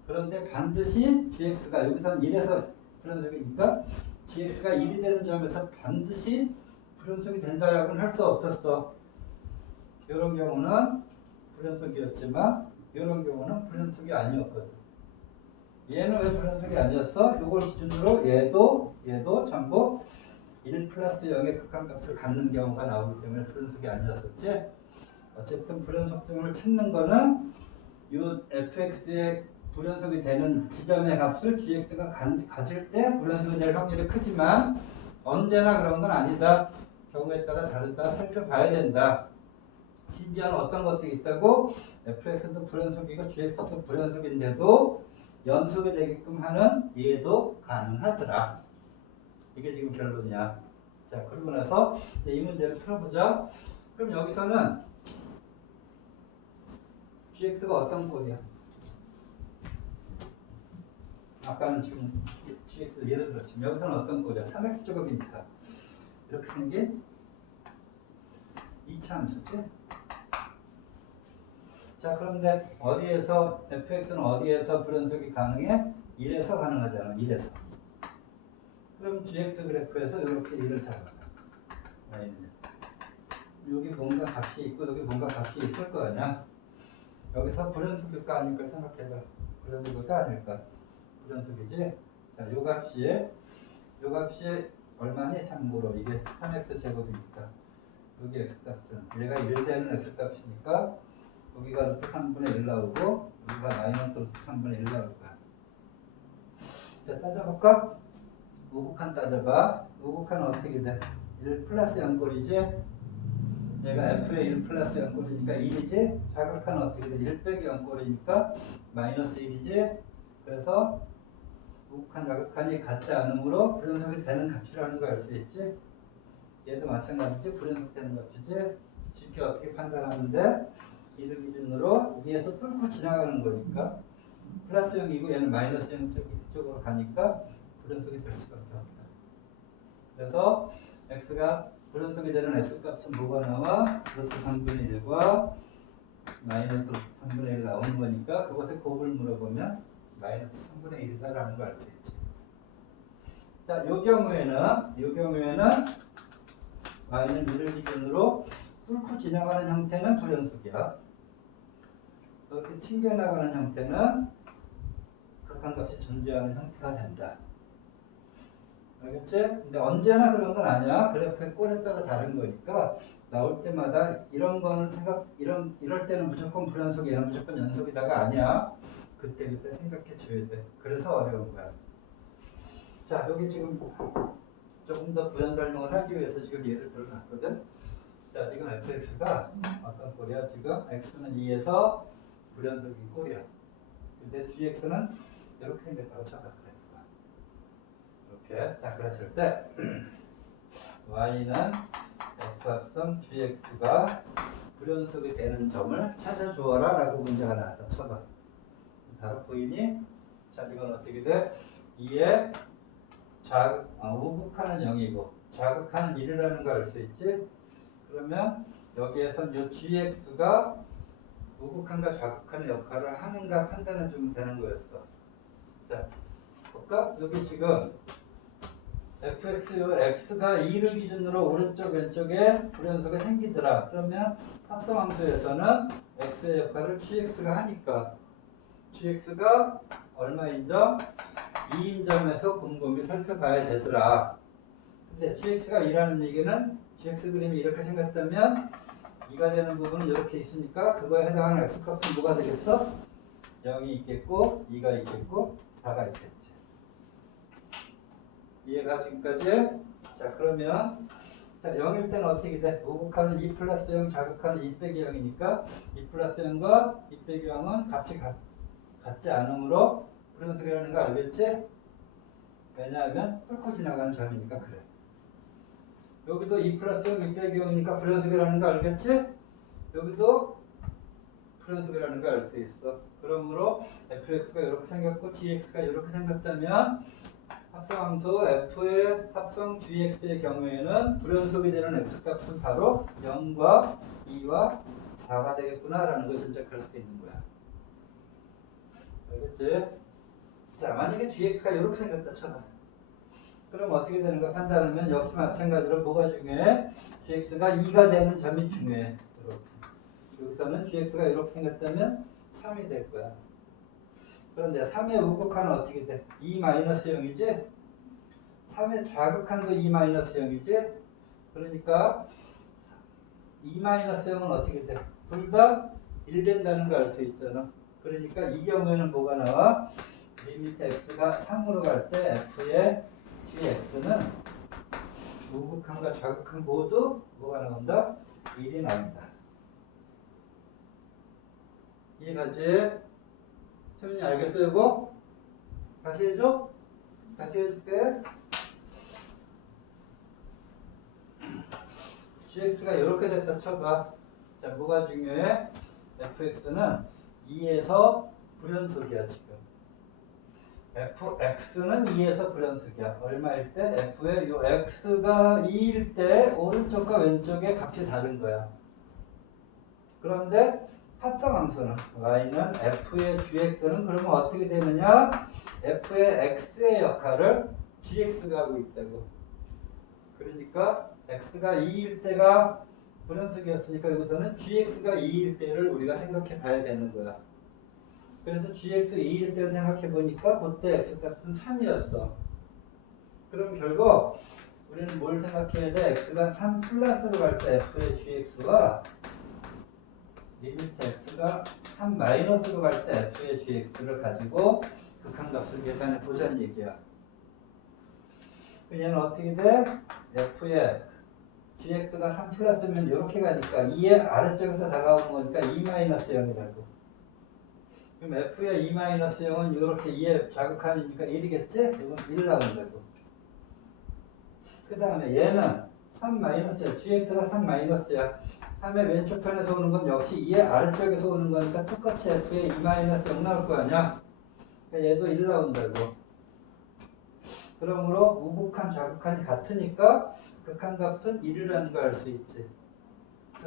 그런데 반드시 gx가 여기서 1에서 불연속이니까 gx가 1이 되는 점에서 반드시 불연속이 된다라고는 할 수 없었어. 이런 경우는 불연속이었지만 이런 경우는 불연속이 아니었거든. 얘는 왜 불연속이 아니었어? 이걸 기준으로 얘도 전부 1 플러스 0의 극한값을 갖는 경우가 나오기 때문에 불연속이 아니었었지. 어쨌든 불연속점을 찾는 거는 이 fx의 불연속이 되는 지점의 값을 gx가 가질 때 불연속이 될 확률이 크지만 언제나 그런 건 아니다. 경우에 따라 다르다. 살펴봐야 된다. 심지어는 어떤 것도 있다고 fx도 불연속이고 gx도 불연속인데도 연속이 되게끔 하는 예도 가능하더라. 이게 지금 결론이야. 자, 그러고 나서 이 문제를 풀어보자. 그럼 여기서는 gx가 어떤 꼴이야? 아까는 지금 gx 예를 들었지. 여기서는 어떤 꼴이야? 3x제곱이니까. 이렇게 생긴 2차 함수지? 자, 그런데 어디에서 fx는 어디에서 불연속이 가능해? 1에서 가능하잖아. 1에서. 그럼 gx 그래프에서 이렇게 1을 잡아. 여기 뭔가 값이 있고 여기 뭔가 값이 있을 거 아니야. 여기서 불연속일까 아닐까 생각해봐. 불연속일까 아닐까? 불연속이지? 자, 요 값이 얼마니? 참고로 이게 3x 제곱이니까 여기 x값은 얘가 1 되는 x값이니까 여기가 루트 3분의 1 나오고 여기가 마이너스 루트 3분의 1 나올 거야. 자, 따져볼까? 우극한 따져봐. 우극한은 어떻게 돼? 1 플러스 0꼴이지? 얘가 f의 1 플러스 0꼴이니까 1이지? 좌극한은 어떻게 돼? 1 빼기 0꼴이니까 마이너스 1이지? 그래서 우극한 좌극한이 같지 않으므로 불연속이 되는 값이라는 걸 알 수 있지? 얘도 마찬가지지? 불연속되는 값이지? 쉽게 어떻게 판단하는데 이를 기준으로 위에서 뚫고 지나가는 거니까 플러스 0이고 얘는 마이너스 0 쪽으로 가니까 불연속이 될 수밖에 없다. 그래서 x가 불연속이 되는 x값은 뭐가 나와? 루트 3분의 1과 마이너스 루트 3분의 1 나오는 거니까 그것에 곱을 물어보면 마이너스 3분의 1이다라는 걸 알 수 있지. 자, 요 경우에는 y는 1을 기준으로 뚫고 지나가는 형태는 불연속이야. 이렇게 튕겨나가는 형태는 극한값이 존재하는 형태가 된다. 알겠지? 근데 언제나 그런 건 아니야. 그래프의 꼴에 따라 다른 거니까 나올 때마다 이런 거는 이럴 때는 무조건 불연속, 얘는 무조건 연속이다가 아니야. 그때 생각해 줘야 돼. 그래서 어려운 거야. 자, 여기 지금 조금 더 부연 설명을 하기 위해서 지금 예를 들어놨거든. 자, 지금 fx가 어떤 꼴이야? 지금 x는 2에서 불연속인 꼴이야. 근데 gx는 이렇게 생겼다고 쳐봐. 이렇게. 자, 그랬을 때 y는 f 합성 gx가 불연속이 되는 점을 찾아주어라 라고 문제가 나왔다 쳐봐. 바로 보이니? 자, 이건 어떻게 돼? 2에 우극하는 0이고 좌극하는 1이라는 걸 알 수 있지? 그러면 여기에선 이 gx가 우극한과 좌극한의 역할을 하는가 판단해 주면 되는 거였어. 자, 볼까? 여기 지금 x가 2를 기준으로 오른쪽 왼쪽에 불연속이 생기더라. 그러면 합성함수에서는 x의 역할을 gx가 하니까 gx가 얼마인 점? 2인 점에서 곰곰이 살펴봐야 되더라. 근데 gx가 2라는 얘기는 gx 그림이 이렇게 생겼다면 2가 되는 부분은 이렇게 있으니까 그거에 해당하는 x값은 뭐가 되겠어? 0이 있겠고 2가 있겠고 4가 있겠지. 이해가 지금까지? 자, 그러면 자, 0일 때는 어떻게 돼? 우극하는 2 플러스 0, 좌극하는 2 빼기 0이니까 2 플러스 0과 2 빼기 0은 값이 같지 않으므로 불연속이라는 거 알겠지? 왜냐하면 뚫고 지나가는 점이니까 그래. 여기도 2 플러스 0, 2 빼기 0이니까 불연속이라는 거 알겠지? 여기도 불연속이라는 거 알 수 있어. 그러므로 fx가 이렇게 생겼고 gx가 이렇게 생겼다면 합성함수 f의 합성 gx의 경우에는 불연속이 되는 x값은 바로 0과 2와 4가 되겠구나라는 걸 짐작할 수 있는 거야. 알겠지? 자, 만약에 gx가 이렇게 생겼다 쳐봐. 그럼 어떻게 되는가 판단하면 역시 마찬가지로 뭐가 중요해? gx가 2가 되는 점이 중요해. 이렇게. 여기서는 gx가 이렇게 생겼다면 3이 될 거야. 그런데 3의 우극한은 어떻게 돼? 2-0이지? 3의 좌극한도 2-0이지? 그러니까 2-0은 어떻게 돼? 둘 다 1 된다는 걸 알 수 있잖아. 그러니까 이 경우에는 뭐가 나와? 리미트 x가 3으로 갈 때 f의 gx는 우극한과 좌극한 모두 뭐가 나온다? 1이 나온다. 이해가지? 세훈이 알겠어 이거? 다시 해줘? 다시 해줄게. gx가 이렇게 됐다 쳐봐. 자, 뭐가 중요해? fx는 2에서 불연속이야 지금. fx는 2에서 불연속이야. 얼마일 때? f의 요 x가 2일 때 오른쪽과 왼쪽의 값이 다른 거야. 그런데 합성함수는 y는 f의 gx는 그러면 어떻게 되느냐? f의 x의 역할을 gx가 하고 있다고. 그러니까 x가 2일 때가 불연속이었으니까 여기서는 gx가 2일 때를 우리가 생각해 봐야 되는 거야. 그래서 gx 2일 때를 생각해 보니까 그때 x값은 3이었어. 그럼 결국 우리는 뭘 생각해야 돼? x가 3 플러스로 갈 때 f의 gx와 리미트 x가 3 마이너스로 갈 때 f의 gx를 가지고 극한값을 계산해 보자는 얘기야. 얘는 어떻게 돼? f의 gx가 3 플러스면 이렇게 가니까 2의 아래쪽에서 다가오는 거니까 2-0이라고. 그럼 f의 2-0은 이렇게 2의 좌극한이니까 1이겠지? 이건 1 나온다고. 그 다음에 얘는 3-야. gx가 3-야. 3의 왼쪽 편에서 오는 건 역시 2의 아래쪽에서 오는 거니까 똑같이 f의 2-0 나올 거 아니야? 그러니까 얘도 1 나온다고. 그러므로 우극한 좌극한이 같으니까 극한값은 1이라는 걸 알 수 있지.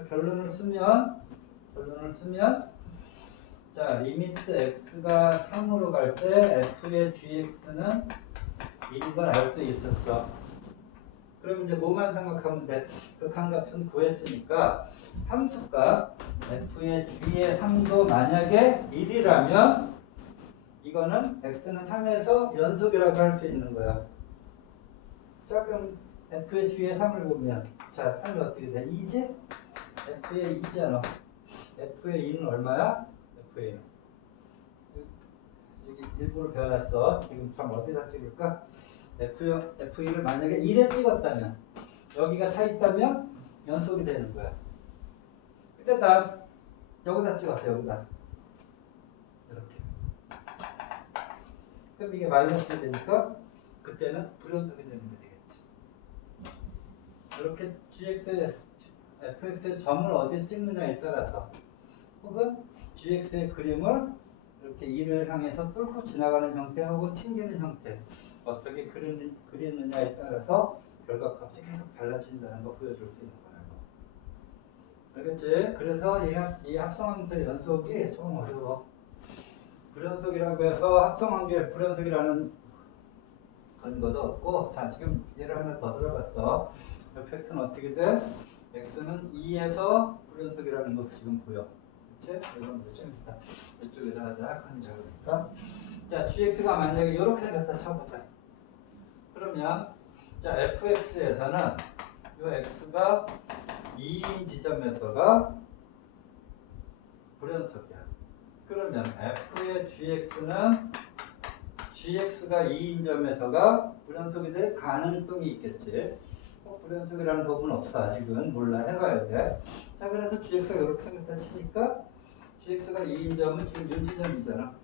결론을 쓰면 자, 리미트 x가 3으로 갈 때 f의 gx는 1인 걸 알 수 있었어. 그럼 이제 뭐만 생각하면 돼? 극한값은 구했으니까 함수값 f의 g의 3도 만약에 1이라면 이거는 x는 3에서 연속이라고 할 수 있는 거야. 자, 그럼 f의 g의 3을 보면 자, 3이 어떻게 돼? 2지? f의 2잖아. f의 2는 얼마야? f의 2는 여기 일부러 배워놨어. 지금 참 어디다 찍을까? f2를 만약에 1에 찍었다면 여기가 차 있다면 연속이 되는 거야. 근데 나 여기다 찍었어. 여기다 이렇게. 그럼 이게 마이너스가 되니까 그때는 불연속이 되는 게 되겠지. 이렇게 fx의 점을 어디에 찍느냐에 따라서 혹은 gx의 그림을 이렇게 2를 향해서 뚫고 지나가는 형태 혹은 튕기는 형태 어떻게 그리느냐에 따라서 결과값이 계속 달라진다는 거 보여줄 수 있는 거예요. 알겠지? 그래서 이 합성함수의 연속이 좀 어려워. 불연속이라고 해서 합성함수의 불연속이라는 근거도 없고, 자, 지금 예를 하나 더 들어봤어. fx는 어떻게 돼? x는 2에서 불연속이라는 거 지금 보여. 그치? 이건 뭐지? 이쪽에서 하자. 큰 작으니까. 자, gx가 만약에 이렇게 생겼다 쳐보자. 그러면, 자, fx에서는 이 x가 2인 지점에서가 불연속이야. 그러면 f의 gx는 gx가 2인 점에서가 불연속이 될 가능성이 있겠지. 불연속이라는 법은 없어. 아직은 몰라. 해봐야 돼. 자, 그래서 gx가 이렇게 생겼다 치니까 gx가 2인 점은 지금 윤지점이잖아.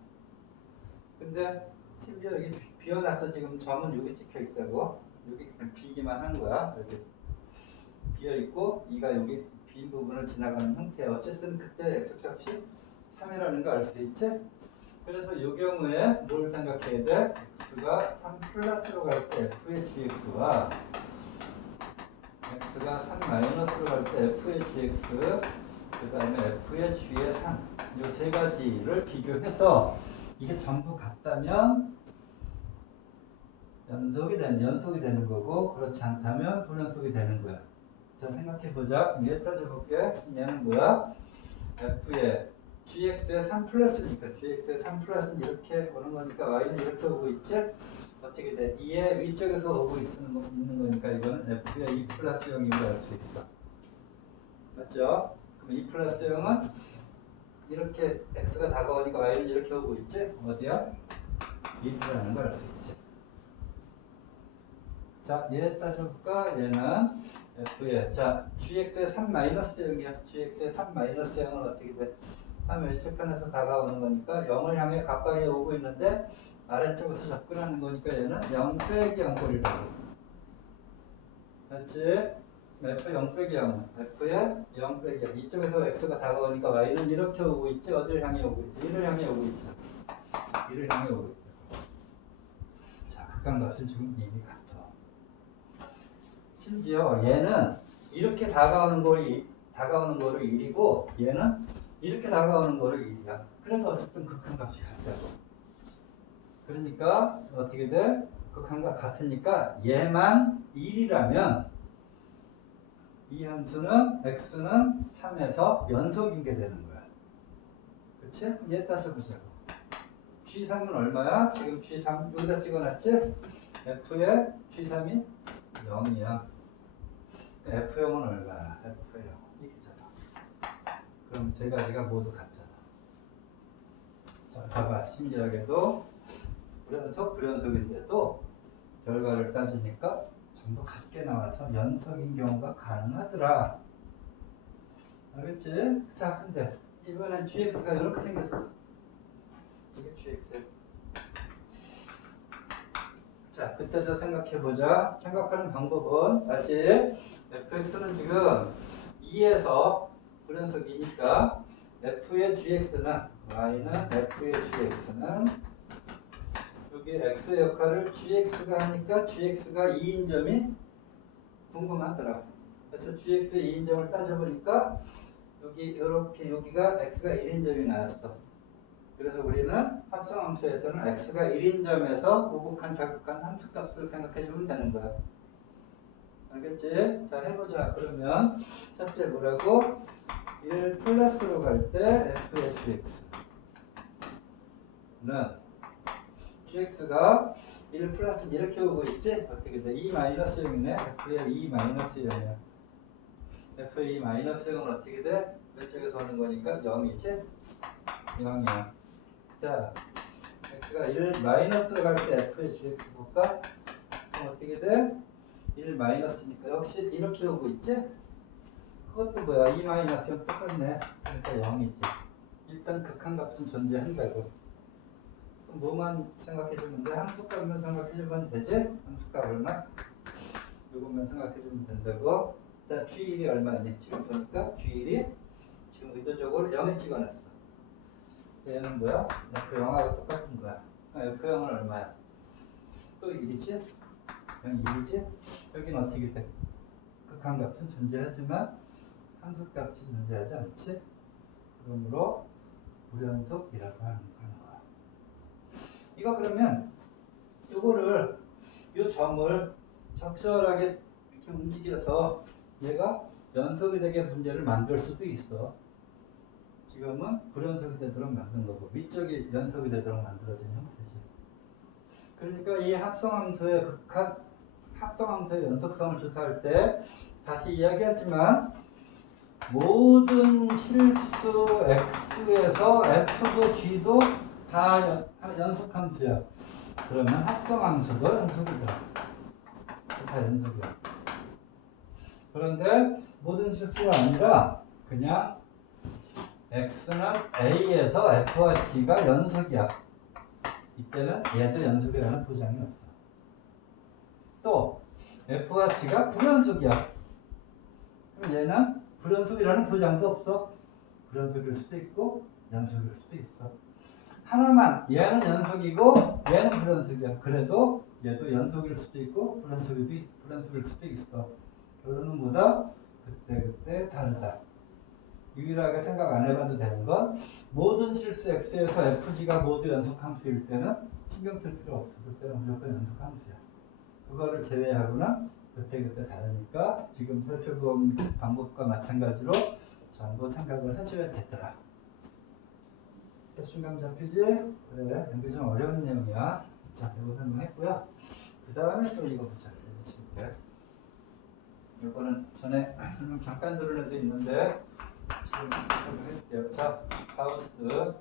근데 심지어 여기 비어놨어. 지금 점은 여기 찍혀 있다고. 여기 그냥 비기만 한 거야. 이렇게 비어 있고 2가 여기 빈 부분을 지나가는 형태. 어쨌든 그때 x값이 3이라는 거 알 수 있지? 그래서 이 경우에 뭘 생각해야 돼? x가 3 플러스로 갈 때 f의 gx와 x가 3 마이너스로 갈 때 f의 gx 그 다음에 f의 g의 3 이 세 가지를 비교해서 이게 전부 같다면 연속이 되는 거고 그렇지 않다면 불연속이 되는 거야. 자, 생각해 보자. 얘 따져볼게. 얘는 뭐야? f의 gx의 3 플러스니까 gx의 3 플러스는 이렇게 오는 거니까 y는 이렇게 오고 있지? 어떻게 돼? 2의 위쪽에서 오고 있는 거니까 이거는 f의 2 플러스 0이라고 할 수 있어. 맞죠? 그럼 2 플러스 0은 이렇게 x가 다가오니까 y는 이렇게 오고 있지? 어디야? 2라는 걸 알 수 있지. 자, 얘 따져볼까? 얘는 f의 자 gx의 3 마이너스 0이야. gx의 3 마이너스 0은 어떻게 돼? 3 왼쪽편에서 다가오는 거니까 0을 향해 가까이 오고 있는데 아래쪽에서 접근하는 거니까 얘는 0 빼기 0꼴이라고. 맞지? f 0 빼기 0은 f의 0 빼기 0. 이쪽에서 x가 다가오니까 y는 이렇게 오고 있지? 어디를 향해 오고 있지? 1을 향해 오고 있지. 1을 향해 오고 있지. 자, 극한값이 지금 이미 같아. 심지어 얘는 이렇게 다가오는 거를 1이고 얘는 이렇게 다가오는 거를 1이야. 그래서 어쨌든 극한값이 같다고. 그러니까 어떻게 돼? 극한값 같으니까 얘만 1이라면 이 함수는 x는 3에서 연속인 게 되는 거야. 그치? 얘 따져보자고. G3은 얼마야? 지금 G3 여기다 찍어놨지? F의 G3이 0이야. F0은 얼마야? F0 이기잖아. 그럼 세 가지가 모두 같잖아. 자, 봐봐. 신기하게도 불연속인데도 결과를 따지니까 전부 같게 나와서 연속인 경우가 가능하더라. 알겠지? 자, 근데 이번엔 gx가 이렇게 생겼어. 이게 gx. 자, 그때도 생각해보자. 생각하는 방법은 다시 fx는 지금 2에서 불연속이니까 f의 gx는 y는 f의 gx는 여기 x의 역할을 gx가 하니까 gx가 2인 점이 궁금하더라. 그래서 gx의 2인 점을 따져보니까 여기 이렇게 여기가 x가 1인 점이 나왔어. 그래서 우리는 합성함수에서는 x가 1인 점에서 우극한 좌극한 함수값을 생각해주면 되는 거야. 알겠지? 자, 해보자. 그러면 첫째 뭐라고? 1 플러스로 갈 때 f의 gx가 1 플러스 이렇게 오고 있지? 어떻게 돼? 2 마이너스 0이네. f의 2 마이너스 0이야. f의 2 마이너스 0은 어떻게 돼? 왼쪽에서 오는 거니까 0이지? 0이야. 자, x가 1 마이너스로 갈 때 f의 gx 볼까? 그럼 어떻게 돼? 1 마이너스니까 역시 이렇게 오고 있지? 그것도 뭐야? 2 마이너스 0 똑같네. 그러니까 0이지. 일단 극한값은 존재한다고. 그럼 뭐만 생각해주면 돼? 함수값만 생각해주면 되지? 함수값 얼마? 이것만 생각해주면 된다고. 자, G1이 얼마니? 지금 보니까 G1이 지금 의도적으로 0에 찍어놨어. 얘는 뭐야? F0하고 똑같은 거야. F0은 얼마야? 또 1이지? 0이 1이지? 여기는 어떻게 돼? 극한값은 존재하지만 함수값이 존재하지 않지? 그러므로 불연속이라고 하는 거야. 이거 그러면 요거를 요 점을 적절하게 이렇게 움직여서 얘가 연속이 되게 문제를 만들 수도 있어. 지금은 불연속이 되도록 만든 거고 위쪽이 연속이 되도록 만들어진 형태지. 그러니까 이 합성함수의 합성함수의 연속성을 조사할 때 다시 이야기하지만 모든 실수 x에서 f도 g도 다 연속함수야. 그러면 합성함수도 연속이다. 다 연속이야. 그런데 모든 실수가 아니라 그냥 x는 a에서 f와 g가 연속이야. 이때는 얘도 연속이라는 보장이 없어. 또 f와 g가 불연속이야. 그럼 얘는 불연속이라는 보장도 없어. 불연속일 수도 있고 연속일 수도 있어. 하나만 얘는 연속이고 얘는 불연속이야. 그래도 얘도 연속일 수도 있고 불연속일 수도 있어. 결론은 뭐다? 그때 다르다. 유일하게 생각 안 해봐도 되는 건 모든 실수 x에서 fg가 모두 연속함수일 때는 신경 쓸 필요 없어. 그때는 무조건 연속함수야. 그거를 제외하고는 그때 다르니까 지금 살펴본 방법과 마찬가지로 전부 생각을 해줘야 되더라. 대충감 잡히지? 그래, 이게 좀 어려운 내용이야. 자, 이거 설명했고요. 그 다음에 또 이거 보자. 이거 칠게. 이거는 전에 설명 잠깐 들은 애도 있는데 지금 설명해줄게요. 자, 가우스와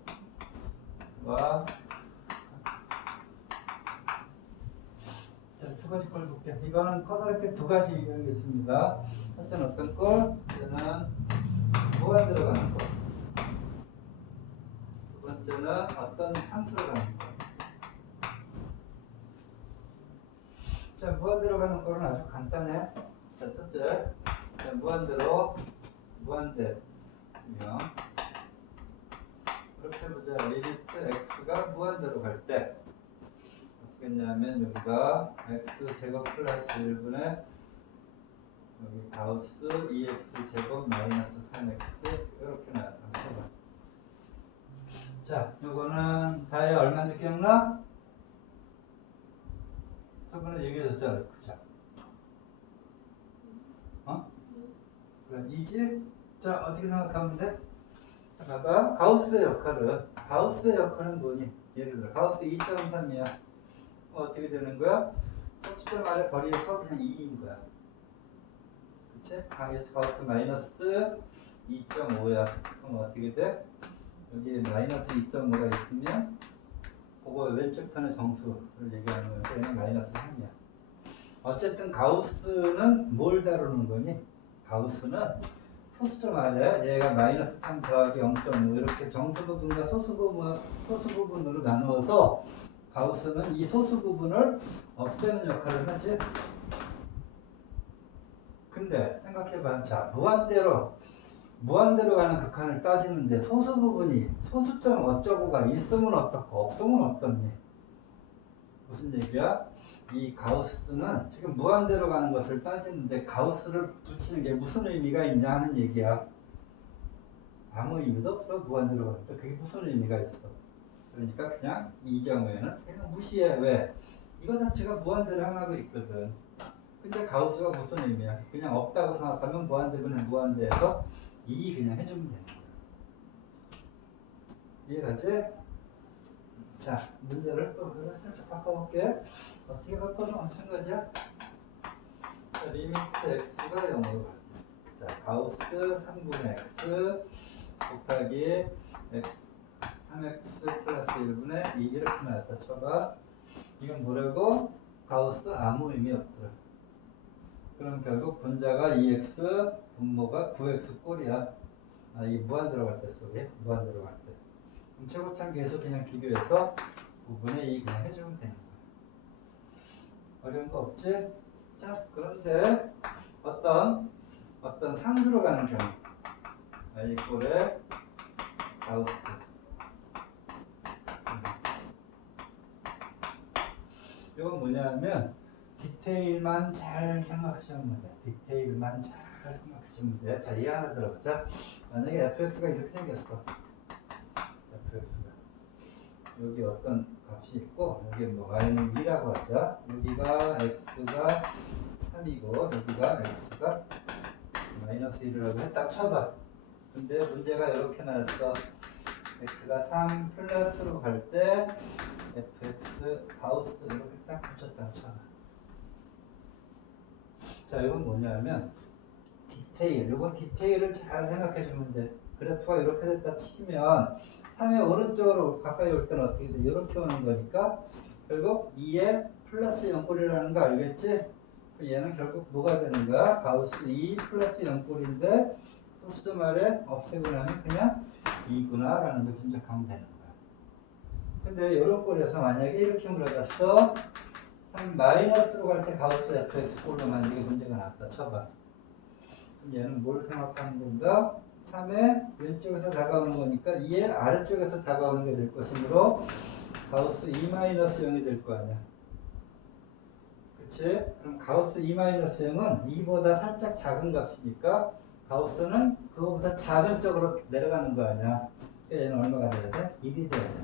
자, 두 가지 걸 볼게요. 이거는 커다랗게 두 가지 유형이 있습니다. 첫째는 어떤 걸? 첫째는 무한 들어가는 거. 두 번째는 어떤 상수로 가는 거. 자, 무한 들어가는 거는 아주 간단해. 자, 첫째, 자, 무한대로 무한대 유형. 이렇게 보자. 리미트 x가 무한대로 갈 때 어떻게 했냐면 여기가 x 제곱 플러스 1분의 여기 가우스 2x 제곱 마이너스 3x 이렇게 나왔다. 자, 요거는 다에 얼마인지 기억나? 저번에 얘기해줬잖아. 그죠? 어? 그럼 2지? 자, 어떻게 생각하면 돼? 자, 봐봐. 가우스의 역할은 뭐니? 예를 들어 가우스 2.3이야. 어떻게 되는 거야? 수점 아래 거리의 커 그냥 2인 거야. 그치? 강에서 가우스 마이너스 2.5야. 그럼 어떻게 돼? 여기 마이너스 2.5가 있으면 그거 왼쪽 편의 정수를 얘기하는 거니까 얘는 마이너스 3이야. 어쨌든 가우스는 뭘 다루는 거니? 가우스는 소수점 아래 얘가 마이너스 3 더하기 0.5 이렇게 정수 부분과 소수 부분으로 나누어서 가우스는 이 소수 부분을 없애는 역할을 하지. 근데 생각해봐. 자, 무한대로 가는 극한을 따지는데 소수 부분이 소수점 어쩌고가 있으면 어떻고 없으면 어떻니? 무슨 얘기야? 이 가우스는 지금 무한대로 가는 것을 따지는데 가우스를 붙이는 게 무슨 의미가 있냐 하는 얘기야. 아무 의미도 없어. 무한대로 가는데 그게 무슨 의미가 있어? 그러니까 그냥 이 경우에는 그냥 무시해. 왜? 이거 자체가 무한대로 향하고 있거든. 근데 가우스가 무슨 의미야? 그냥 없다고 생각하면 무한대분의 무한대에서 2 그냥 해주면 되는 거야. 이해가지? 자, 문제를 또 살짝 바꿔볼게. 어떻게 바꿔도 마찬가지야. 자, 리미트 x가 0으로 갈 때. 자, 가우스 3분의 x 곱하기 x 3x 플러스 1분의 2 이렇게 나왔다 쳐봐. 이건 뭐라고? 가우스 아무 의미 없더라. 그럼 결국 분자가 2x, 분모가 9x 꼴이야. 아, 이게 무한 들어갈 때 소리. 무한 들어갈 때. 그럼 최고차계에서 그냥 비교해서 9분의 2 그냥 해주면 되는 거야. 어려운 거 없지? 자, 그런데 어떤 상수로 가는 경우 i 꼴에 가우스 이건 뭐냐면 디테일만 잘 생각하시면 돼. 디테일만 잘 생각하시면 돼. 자, 이 하나 들어보자. 만약에 fx가 이렇게 생겼어. fx가 여기 어떤 값이 있고 여기 뭐 y는 2라고 하자. 여기가 x가 3이고 여기가 x가 마이너스 1이라고 했다 쳐봐. 근데 문제가 이렇게 나왔어. x가 3 플러스로 갈 때 fx 가우스 이렇게 딱 붙였다 쳐봐. 자, 이건 뭐냐면 이건 디테일을 잘 생각해 주면 돼. 그래프가 이렇게 됐다 치면 3의 오른쪽으로 가까이 올 때는 어떻게 돼? 이렇게 오는 거니까 결국 2에 플러스 0꼴이라는 거 알겠지? 얘는 결국 뭐가 되는 거야? 가우스 2 플러스 0꼴인데 소수점 아래 없애고 나면 그냥 2구나 라는 걸 짐작하면 되는 거야. 근데 이런 꼴에서 만약에 이렇게 물어봤어. 3 마이너스로 갈 때 가우스 fx 꼴로 만약에 문제가 나왔다 쳐봐. 그럼 얘는 뭘 생각하면 된다? 3의 왼쪽에서 다가오는 거니까 2의 아래쪽에서 다가오는 게 될 것이므로 가우스 2-0이 될 거 아니야. 그치? 그럼 가우스 2-0은 2보다 살짝 작은 값이니까 가우스는 그거보다 작은 쪽으로 내려가는 거 아니야. 그러니까 얘는 얼마가 돼야 돼? 1이 돼야 돼.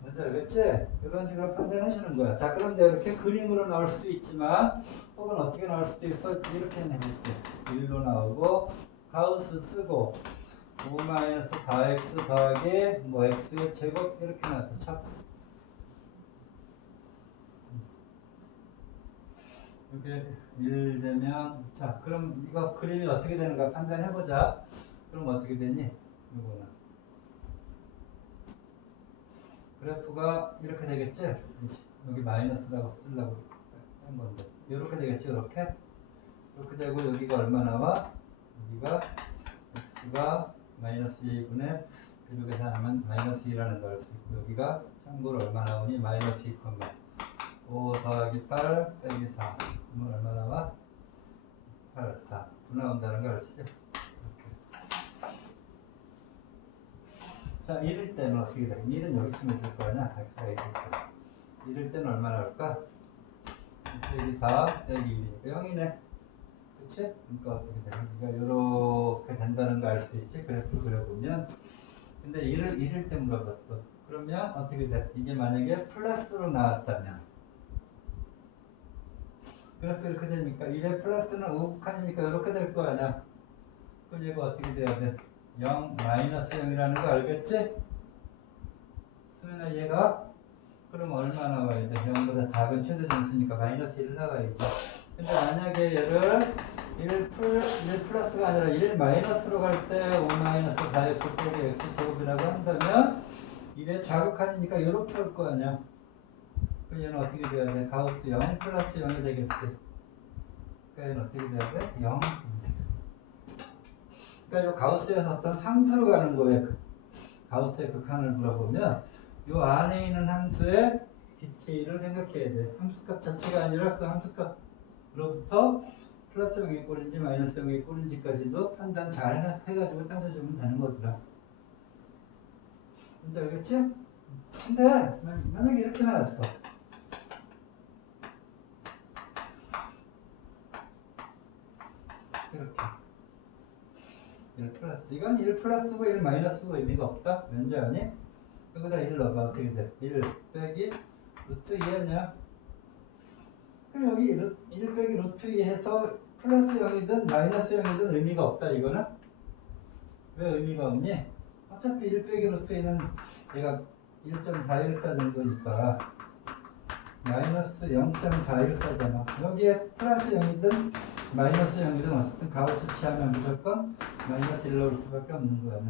뭔지 알겠지? 이런 식으로 판단하시는 거야. 자, 그런데 이렇게 그림으로 나올 수도 있지만 혹은 어떻게 나올 수도 있어. 이렇게 내볼게. 1로 나오고 가우스 쓰고 5-4x 더하기 뭐 x의 제곱 이렇게 나왔어. 참. 이게 1 되면 자 그럼 이거 그림이 어떻게 되는가 판단해보자. 그럼 어떻게 되니? 이거는 그래프가 이렇게 되겠지? 여기 마이너스라고 쓰려고 한 건데 이렇게 되겠지? 이렇게 되고 여기가 얼마 나와? 여기가 x가 마이너스 2분의 비로 계산하면 마이너스 2라는 걸 알 수 있고 여기가 참고로 얼마 나오니? 마이너스 2, 5 더하기 8 빼기 4 그러면 얼마 나와? 8, 4 9 나온다는 걸 알지? 이렇게. 자 1일 때는 어떻게 돼? 1은 여기쯤에 있을 거 아니야? x가 있을 거야. 1일 때는 얼마 나올까? 빼기 4 빼기 1이니까 0이네. 그치? 그러니까 어떻게 돼? 그러니까 이렇게 된다는 거 알 수 있지? 그래프 그려보면. 근데 1일 때 물어봤어. 그러면 어떻게 돼? 이게 만약에 플러스로 나왔다면 그래프 이렇게 되니까 1의 플러스는 우극한이니까 이렇게 될 거 아니야? 그럼 얘가 어떻게 돼야 돼? 0, 마이너스 0이라는 거 알겠지? 그러면 얘가 그럼 얼마 나와야 돼? 0보다 작은 최대 점수니까 마이너스 1 나와야지. 근데 만약에 얘를 1 플러스가 아니라 1 마이너스로 갈 때 5-4x 빼기 x 제곱이라고 한다면 1의 좌극한이니까 이렇게 올 거 아니야? 그럼 얘는 어떻게 돼야 돼? 가우스 0 플러스 0이 되겠지. 그러니까 얘는 어떻게 돼야 돼? 0. 그러니까 이 가우스에서 어떤 상수로 가는 거예요. 가우스의 극한을 물어보면 이 안에 있는 함수의 디테일을 생각해야 돼. 함수값 자체가 아니라 그 함수값으로부터 플러스 0이 꼴인지 마이너스 0이 꼴인지까지도 판단 잘 해가지고 따져주면 되는 거더라. 진짜 알겠지? 근데 만약에 이렇게 나왔어. 이렇게 1 플러스 이건 1 플러스고 1 마이너스고 의미가 없다. 왠지 아니? 여기다 1 넣어봐. 어떻게 돼? 1 빼기 루트 2 아니야? 그럼 여기 1 빼기 루트 2 해서 플러스 0이든 마이너스 0이든 의미가 없다. 이거는 왜 의미가 없니? 어차피 1 빼기 루트 2는 얘가 1.414 정도니까 마이너스 0.414잖아. 여기에 플러스 0이든 마이너스 0이든 어쨌든 가우스 취하면 무조건 마이너스 1 넣을 수밖에 없는 거야.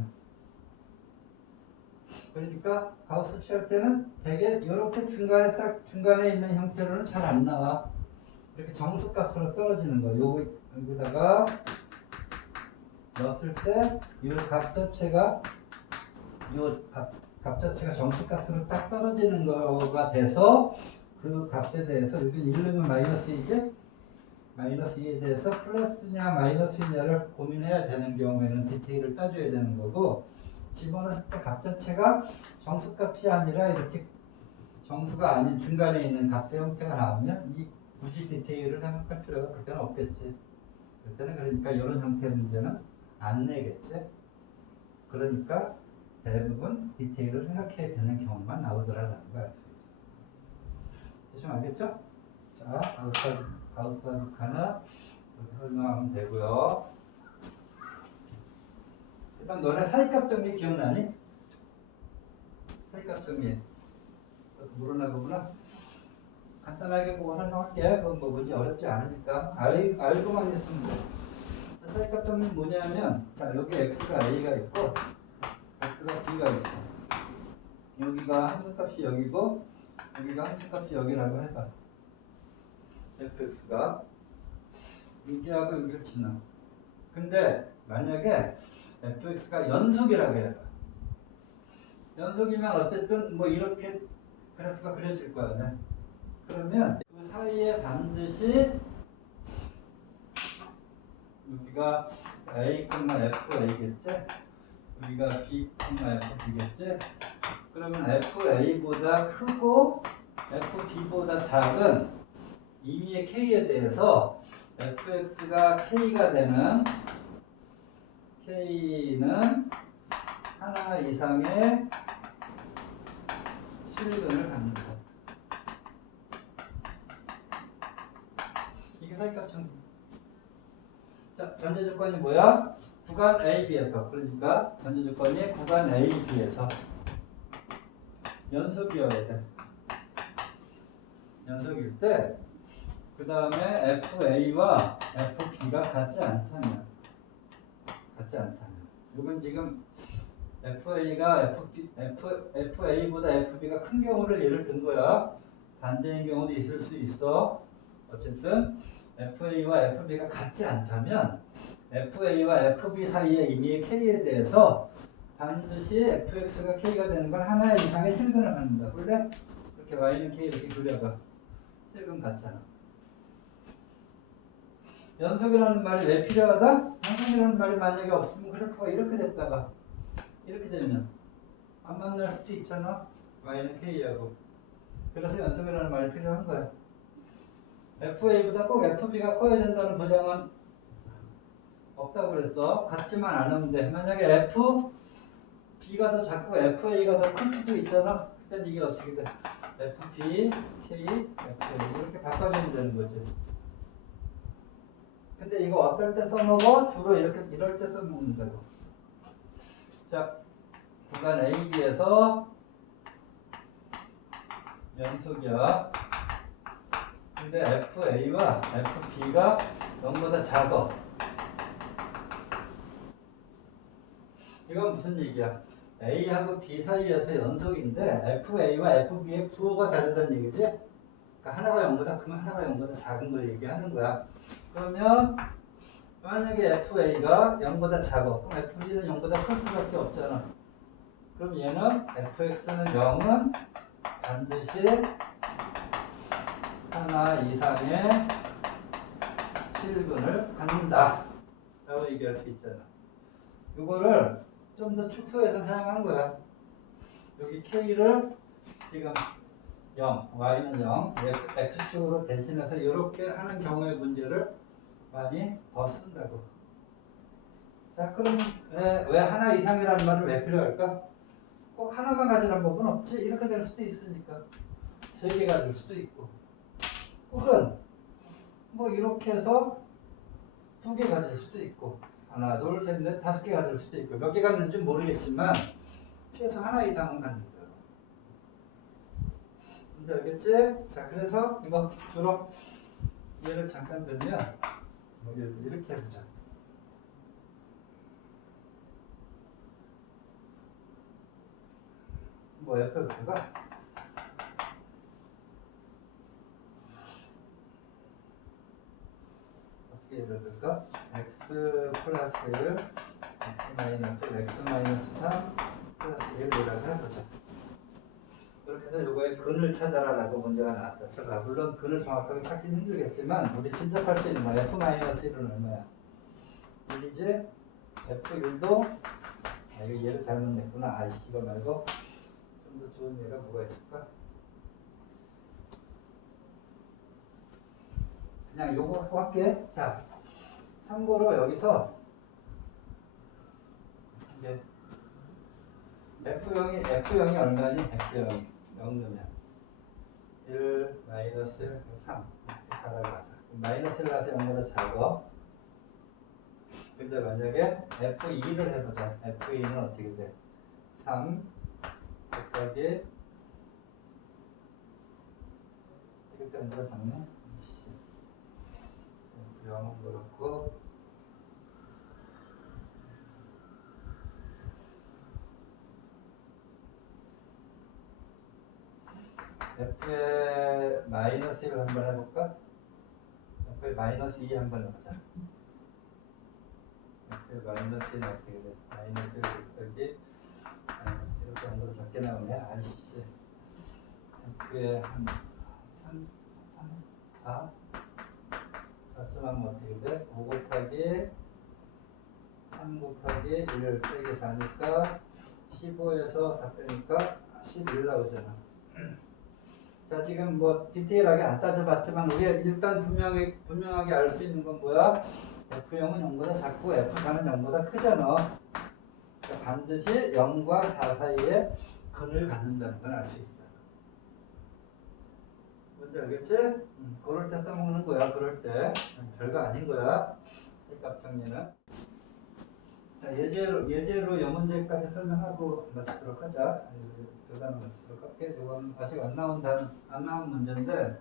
그러니까 가우스 취할 때는 되게 이렇게 중간에 딱 중간에 있는 형태로는 잘 안 나와. 이렇게 정수값으로 떨어지는 거야. 여기다가 넣었을 때 이 값 자체가 값 자체가 정수값으로 딱 떨어지는 거가 돼서 그 값에 대해서 여기 1은 마이너스 2지? 마이너스 2에 대해서 플러스냐 마이너스냐를 고민해야 되는 경우에는 디테일을 따져야 되는 거고 집어넣었을 때 값 자체가 정수값이 아니라 이렇게 정수가 아닌 중간에 있는 값의 형태가 나오면 이 굳이 디테일을 생각할 필요가 그때는 없겠지. 그때는 그러니까 이런 형태의 문제는 안 내겠지. 그러니까 대부분 디테일을 생각해야 되는 경우만 나오더라는 걸 알 수 있어. 대충 알겠죠? 자, 가우스와 극한은 이렇게 설명하면 되고요. 일단 너네 사이값 정리 기억나니? 사이값 정리 모르나 보구나. 간단하게 보고 설명할게. 그건 뭐 문제 어렵지 않으니까 알고만 있으면 돼. 사이값 정리는 뭐냐면 자 여기 x가 a가 있고 x가 b가 있어. 여기가 함수값이 여기고 여기가 함수값이 여기라고 해봐. fx가 여기하고 여기를 지나. 근데 만약에 fx가 연속이라고 해봐. 연속이면 어쨌든 뭐 이렇게 그래프가 그려질 거야. 그러면 그 사이에 반드시 여기가 a, fa겠지? 여기가 b, fb겠지? 그러면 fa보다 크고 fb보다 작은 임의의 k에 대해서 fx가 k가 되는 k는 하나 이상의 실근을 갖는다. 이게 사이값 정리. 자, 전제 조건이 뭐야? 구간 A, B에서 그러니까 전제 조건이 구간 A, B에서 연속이어야 돼. 연속일 때 그 다음에 FA와 FB가 같지 않다면 이건 지금 FA가 FA보다 FB가 큰 경우를 예를 든 거야. 반대인 경우도 있을 수 있어. 어쨌든 FA와 FB가 같지 않다면 FA와 FB 사이의 임의의 K에 대해서 반드시 FX가 K가 되는 건 하나 이상의 실근을 갖는다. 그래? 이렇게 Y는 K 이렇게 그려봐. 실근 같잖아. 연속이라는 말이 왜 필요하다? 연속이라는 말이 만약에 없으면 그래프가 이렇게 됐다가 이렇게 되면 안 만날 수도 있잖아. Y는 K하고. 그래서 연속이라는 말이 필요한 거야. FA보다 꼭 FB가 커야 된다는 보장은 없다고 그랬어. 같지만 않으면 돼. 만약에 FB가 더 작고 FA가 더 클 수도 있잖아. 그땐 이게 어떻게 돼? FB, K, FA 이렇게 바꿔주면 되는 거지. 근데 이거 어떨 때 써먹어? 주로 이럴 때 써먹는다고. 자, 구간 AB에서 연속이야. 근데 FA와 FB가 0보다 작아. 이건 무슨 얘기야? A하고 B 사이에서 연속인데 FA와 FB의 부호가 다르다는 얘기지? 그러니까 하나가 0보다 크면 하나가 0보다 작은 걸 얘기하는 거야. 그러면 만약에 FA가 0보다 작아. 그럼 FB는 0보다 클 수밖에 없잖아. 그럼 얘는 FX는 0은 반드시 하나 이상의 실근을 갖는다 라고 얘기할 수 있잖아. 이거를 좀 더 축소해서 사용한 거야. 여기 K를 지금 0, Y는 0, X축으로 대신해서 이렇게 하는 경우의 문제를 많이 더 쓴다고. 자, 그럼 왜 하나 이상이라는 말을 왜 필요할까? 꼭 하나만 가지라는 법은 없지. 이렇게 될 수도 있으니까. 3개 가질 수도 있고. 혹은 뭐 이렇게 해서 2개 가질 수도 있고. 하나, 둘, 셋, 넷, 5개 가질 수도 있고. 몇 개 갖는지 모르겠지만 최소 하나 이상은 갖는다. 이제 알겠지? 자, 그래서 이거 주로 얘를 잠깐 들면 이렇게 해보자. 뭐 fx가 어떻게 이루어질까? x 플러스 1, x 마이너스 3 플러스 1이라고 해보자. 그렇게 해서 요거의 근을 찾아라라고 문제가 나왔다. 자, 물론 근을 정확하게 찾기는 힘들겠지만 우리 짐작할 수 있는 거야. f-1은 얼마야? 1이지? f1도 이거 얘를 잘못 냈구나. 아이씨, 이거 말고 좀 더 좋은 예가 뭐가 있을까? 그냥 요거 갖고 할게. 자, 참고로 여기서 이제 F0이 얼마니? F0이 0 넣으면 1, 마이너스 1, 3 이렇게 살아가자. 마이너스 1 나서 0보다 작아. 근데 만약에 F2를 해보자. F2는 어떻게 돼? 3 곱하기 이렇게 0보다 작네? F0은 그렇고 F의 마이너스 1을 한번 해볼까? F의 마이너스 2 한번 해보자. F의 마이너스 1은 어떻게 돼? 마이너스 1 곱하기 마이너스 1을 한번 작게 나오네. 아이씨. F의 한 3, 4 4점 하면 어떻게 돼? 5 곱하기 3 곱하기 1 빼기 4니까 15에서 4 빼니까 11 나오잖아. 자, 지금 뭐 디테일하게 안 따져봤지만 우리 일단 분명하게 알 수 있는 건 뭐야? F0은 0보다 작고 F4는 0보다 크잖아. 그러니까 반드시 0과 4 사이에 근을 갖는다는 걸 알 수 있잖아. 뭔지 알겠지? 그럴 때 써먹는 거야. 그럴 때 별거 아닌 거야. 값 정리는. 자, 예제로 이 문제까지 설명하고 마치도록 하자. 교단을 마치도록 할게. 이건 아직 안 나온 문제인데,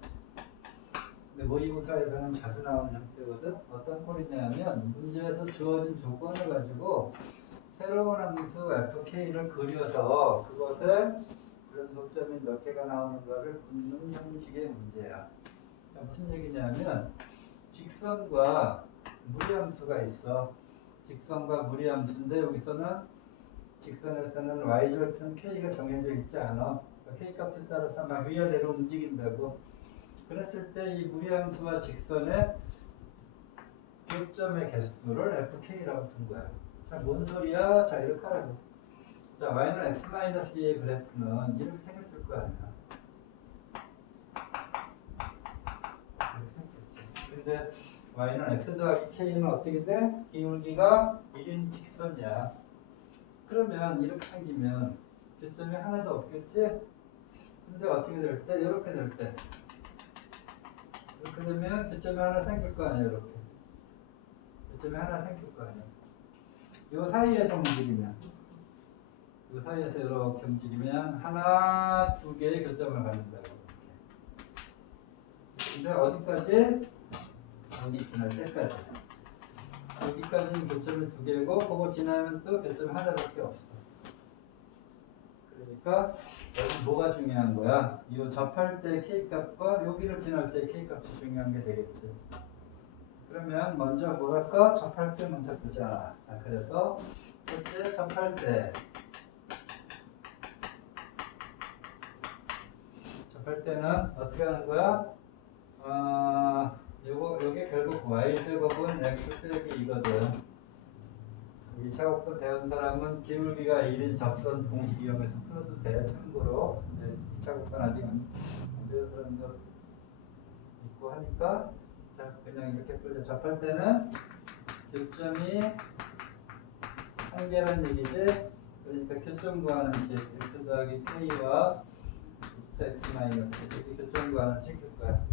근데 모의고사에서는 자주 나오는 형태거든. 어떤 꼴이냐면 문제에서 주어진 조건을 가지고 새로운 함수 fk를 그려서 그것에 근소점이 몇 개가 나오는가를 묻는 형식의 문제야. 자, 무슨 얘기냐면 직선과 무리함수가 있어. 직선과 무리함수인데 여기서는 직선에서는 y절편 k가 정해져 있지 않아. k 값에 따라서 막 위아래로 움직인다고. 그랬을 때 이 무리함수와 직선의 교점의 개수를 fk라고 둔 거야. 자, 뭔 소리야? 자, 이렇게 하라고. 자, y는 x-2의 그래프는 이렇게 생겼을 거 아니야. 이렇게 생겼지. 근데 y는 x 더하기 k는 어떻게 돼? 기울기가 1인 직선이야. 그러면 이렇게 생기면 교점이 하나도 없겠지? 근데 어떻게 될 때? 이렇게 될 때. 이렇게 되면 교점이 하나 생길 거 아니야, 이렇게. 교점이 하나 생길 거 아니야. 요 사이에서 움직이면, 요 사이에서 이렇게 움직이면 하나, 두 개의 교점을 갖는다고. 근데 어디까지? 여기 지날 때까지. 여기까지는 교점이 두 개고, 그거 지나면 또 교점이 하나밖에 없어. 그러니까 여기 뭐가 중요한 거야? 이 접할 때 K값과 여기를 지날 때 K값이 중요한 게 되겠지. 그러면 먼저 뭐 할까? 접할 때 먼저 보자. 자, 그래서 첫째 접할 때. 접할 때는 어떻게 하는 거야? 요게 결국 y제곱은 x 빼기 2거든. 2차 곡선 배운 사람은 기울기가 1인 접선 공식 이용해서 풀어도 돼. 참고로 2차 곡선 아직 안 배운 사람도 있고 하니까 자, 그냥 이렇게 풀자. 접할 때는 교점이 한 개란 얘기지. 그러니까 교점 구하는 식 x 더하기 k와 x 마이너스 이렇게 교점 구하는 식일 거야.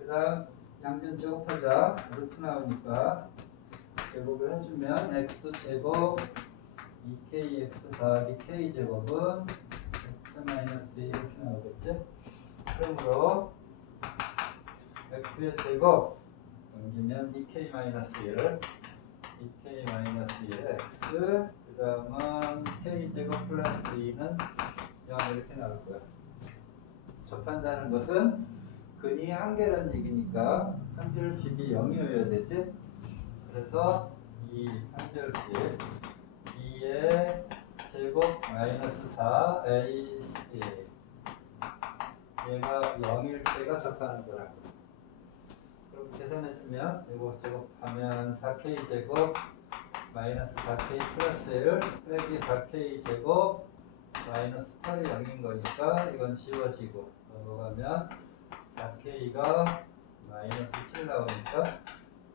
그 다음 양변 제곱하자. 루트 나오니까 제곱을 해주면 x제곱 2kx 더하기 k제곱은 x-2 이렇게 나오겠지? 그러므로 x의 제곱 넘기면 2k-1 2k-1의 x 그 다음은 k제곱 플러스 2는 0 이렇게 나올 거야. 접한다는 것은 근이 한 개라는 얘기니까 한별식이 0이어야 되지? 그래서 이 한별식 2의 제곱 마이너스 4 AC 얘가 0일 때가 접하는 거라고. 그럼 계산해주면 이거 제곱하면 4k 제곱 마이너스 4k 플러스 1 빼기 4k 제곱 마이너스 8이 0인 거니까 이건 지워지고 넘어가면 4k가 마이너스 7 나오니까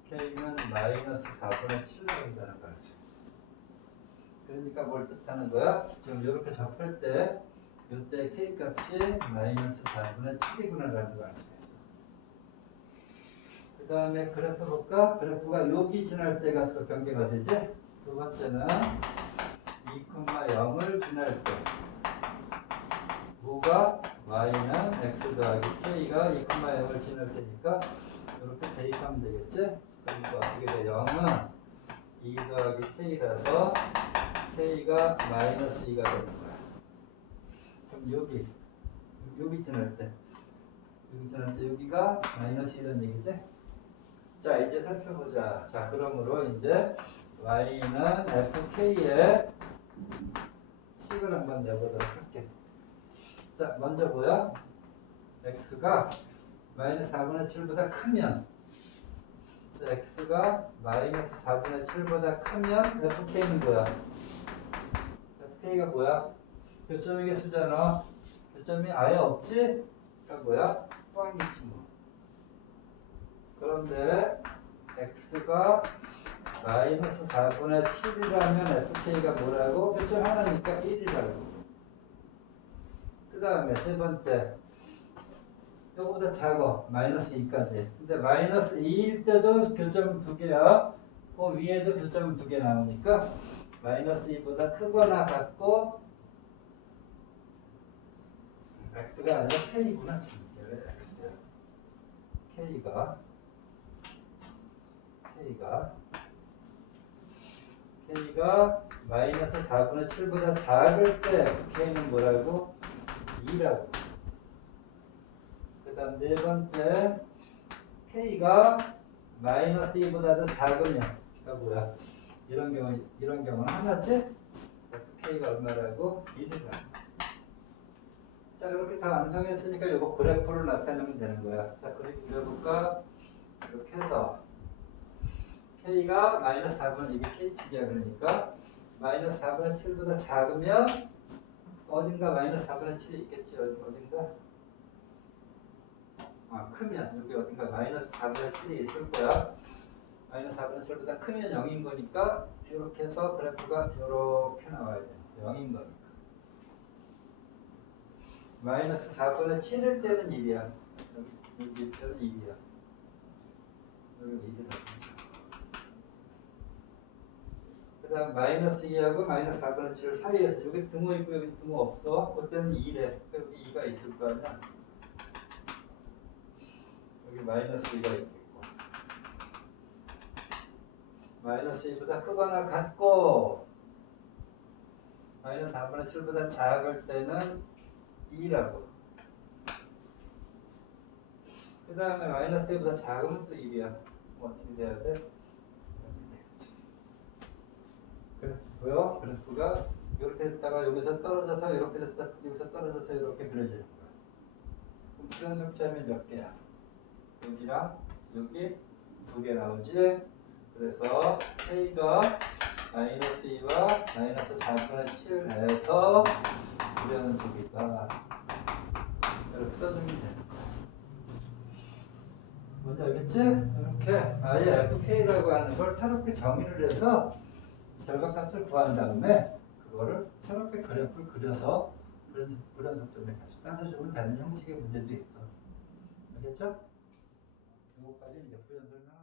k는 마이너스 4분의 7 나온다는 걸 알 수 있어. 그러니까 뭘 뜻하는 거야? 지금 이렇게 접할 때 이때 k 값이 마이너스 4분의 7이구나라는 걸 알 수 있어. 그 다음에 그래프 볼까? 그래프가 여기 지날 때가 또 변개가 되지? 두 번째는 2,0을 지날 때 뭐가? y는 x 더하기 k가 2,0을 지날 때니까 이렇게 대입하면 되겠지? 그러니까 어떻게 돼? 0은 2 더하기 k라서 k가 마이너스 2가 되는 거야. 그럼 여기 지날 때 여기가 마이너스 1이라는 얘기지? 자, 이제 살펴보자. 자, 그러므로 이제 y는 fk의 식을 한번 내보도록 할게. 자, 먼저 뭐야? x가 마이너스 4분의 7보다 크면 x가 마이너스 4분의 7보다 크면 fk는 뭐야? fk가 뭐야? 교점의 개수잖아. 교점이 아예 없지? 그러니까 뭐야? 꽝이지 뭐. 그런데 x가 마이너스 4분의 7이라면 fk가 뭐라고? 교점 하나니까 1이라고. 그 다음에 세 번째 이거보다 작아. 마이너스 2까지. 근데 마이너스 2일 때도 교점 두 개야. 위에도 교점 2개 나오니까 마이너스 2보다 크거나 같고 x가 아니라 k구나. x야. k가 마이너스 4분의 7보다 작을 때 k는 뭐라고? 2라고. 그 다음 네 번째, k가 마이너스 2보다 더 작으면, 그러니까 뭐야? 이런 경우는 하나지? k가 얼마라고? 1이라고. 자, 이렇게 다 완성했으니까 이거 그래프를 나타내면 되는 거야. 자, 그래프 그려볼까? 이렇게 해서 k가 마이너스 4분의 2이 k축이야. 그러니까 마이너스 4분의 7보다 작으면 어딘가 마이너스 4분의 7이 있겠지. 어딘가? 크면 여기 어딘가 마이너스 4분의 7이 있을 거야. 마이너스 4분의 7보다 크면 0인 거니까 이렇게 해서 그래프가 이렇게 나와야 돼. 0인 거니까. 마이너스 4분의 7일 때는 1이야. 여기 때는 1이야. 여기 1이다. 그 다음 마이너스 2하고 마이너스 4분의 7 사이에서 여기 등호 있고 여기 등호 없어. 그때는 2래. 여기 2가 있을 거 아니야. 여기 마이너스 2가 있겠고. 마이너스 2보다 크거나 같고 마이너스 4분의 7보다 작을 때는 2라고. 그 다음에 마이너스 2보다 작으면 또 1이야. 어떻게 돼야 돼? 그래프고요. 그래프가 이렇게 됐다가 여기서 떨어져서 이렇게 됐다, 여기서 떨어져서 이렇게 그려지는 거야. 그럼 필요한 숫자면 몇 개야? 여기랑 여기 2개 나오지? 그래서 k가 마이너스 2와 마이너스 4분의 7에서 불연속이다. 이렇게 써주면 되는 거야. 뭔지 알겠지? 이렇게 아예 fk라고 하는 걸 새롭게 정의를 해서 결과값을 구한 다음에 그거를 새롭게 그래프를 그려서 불연속점에 같이 따져주면 되는 형식의 문제도 있어. 알겠죠? 이거까지 이제 부연 설명.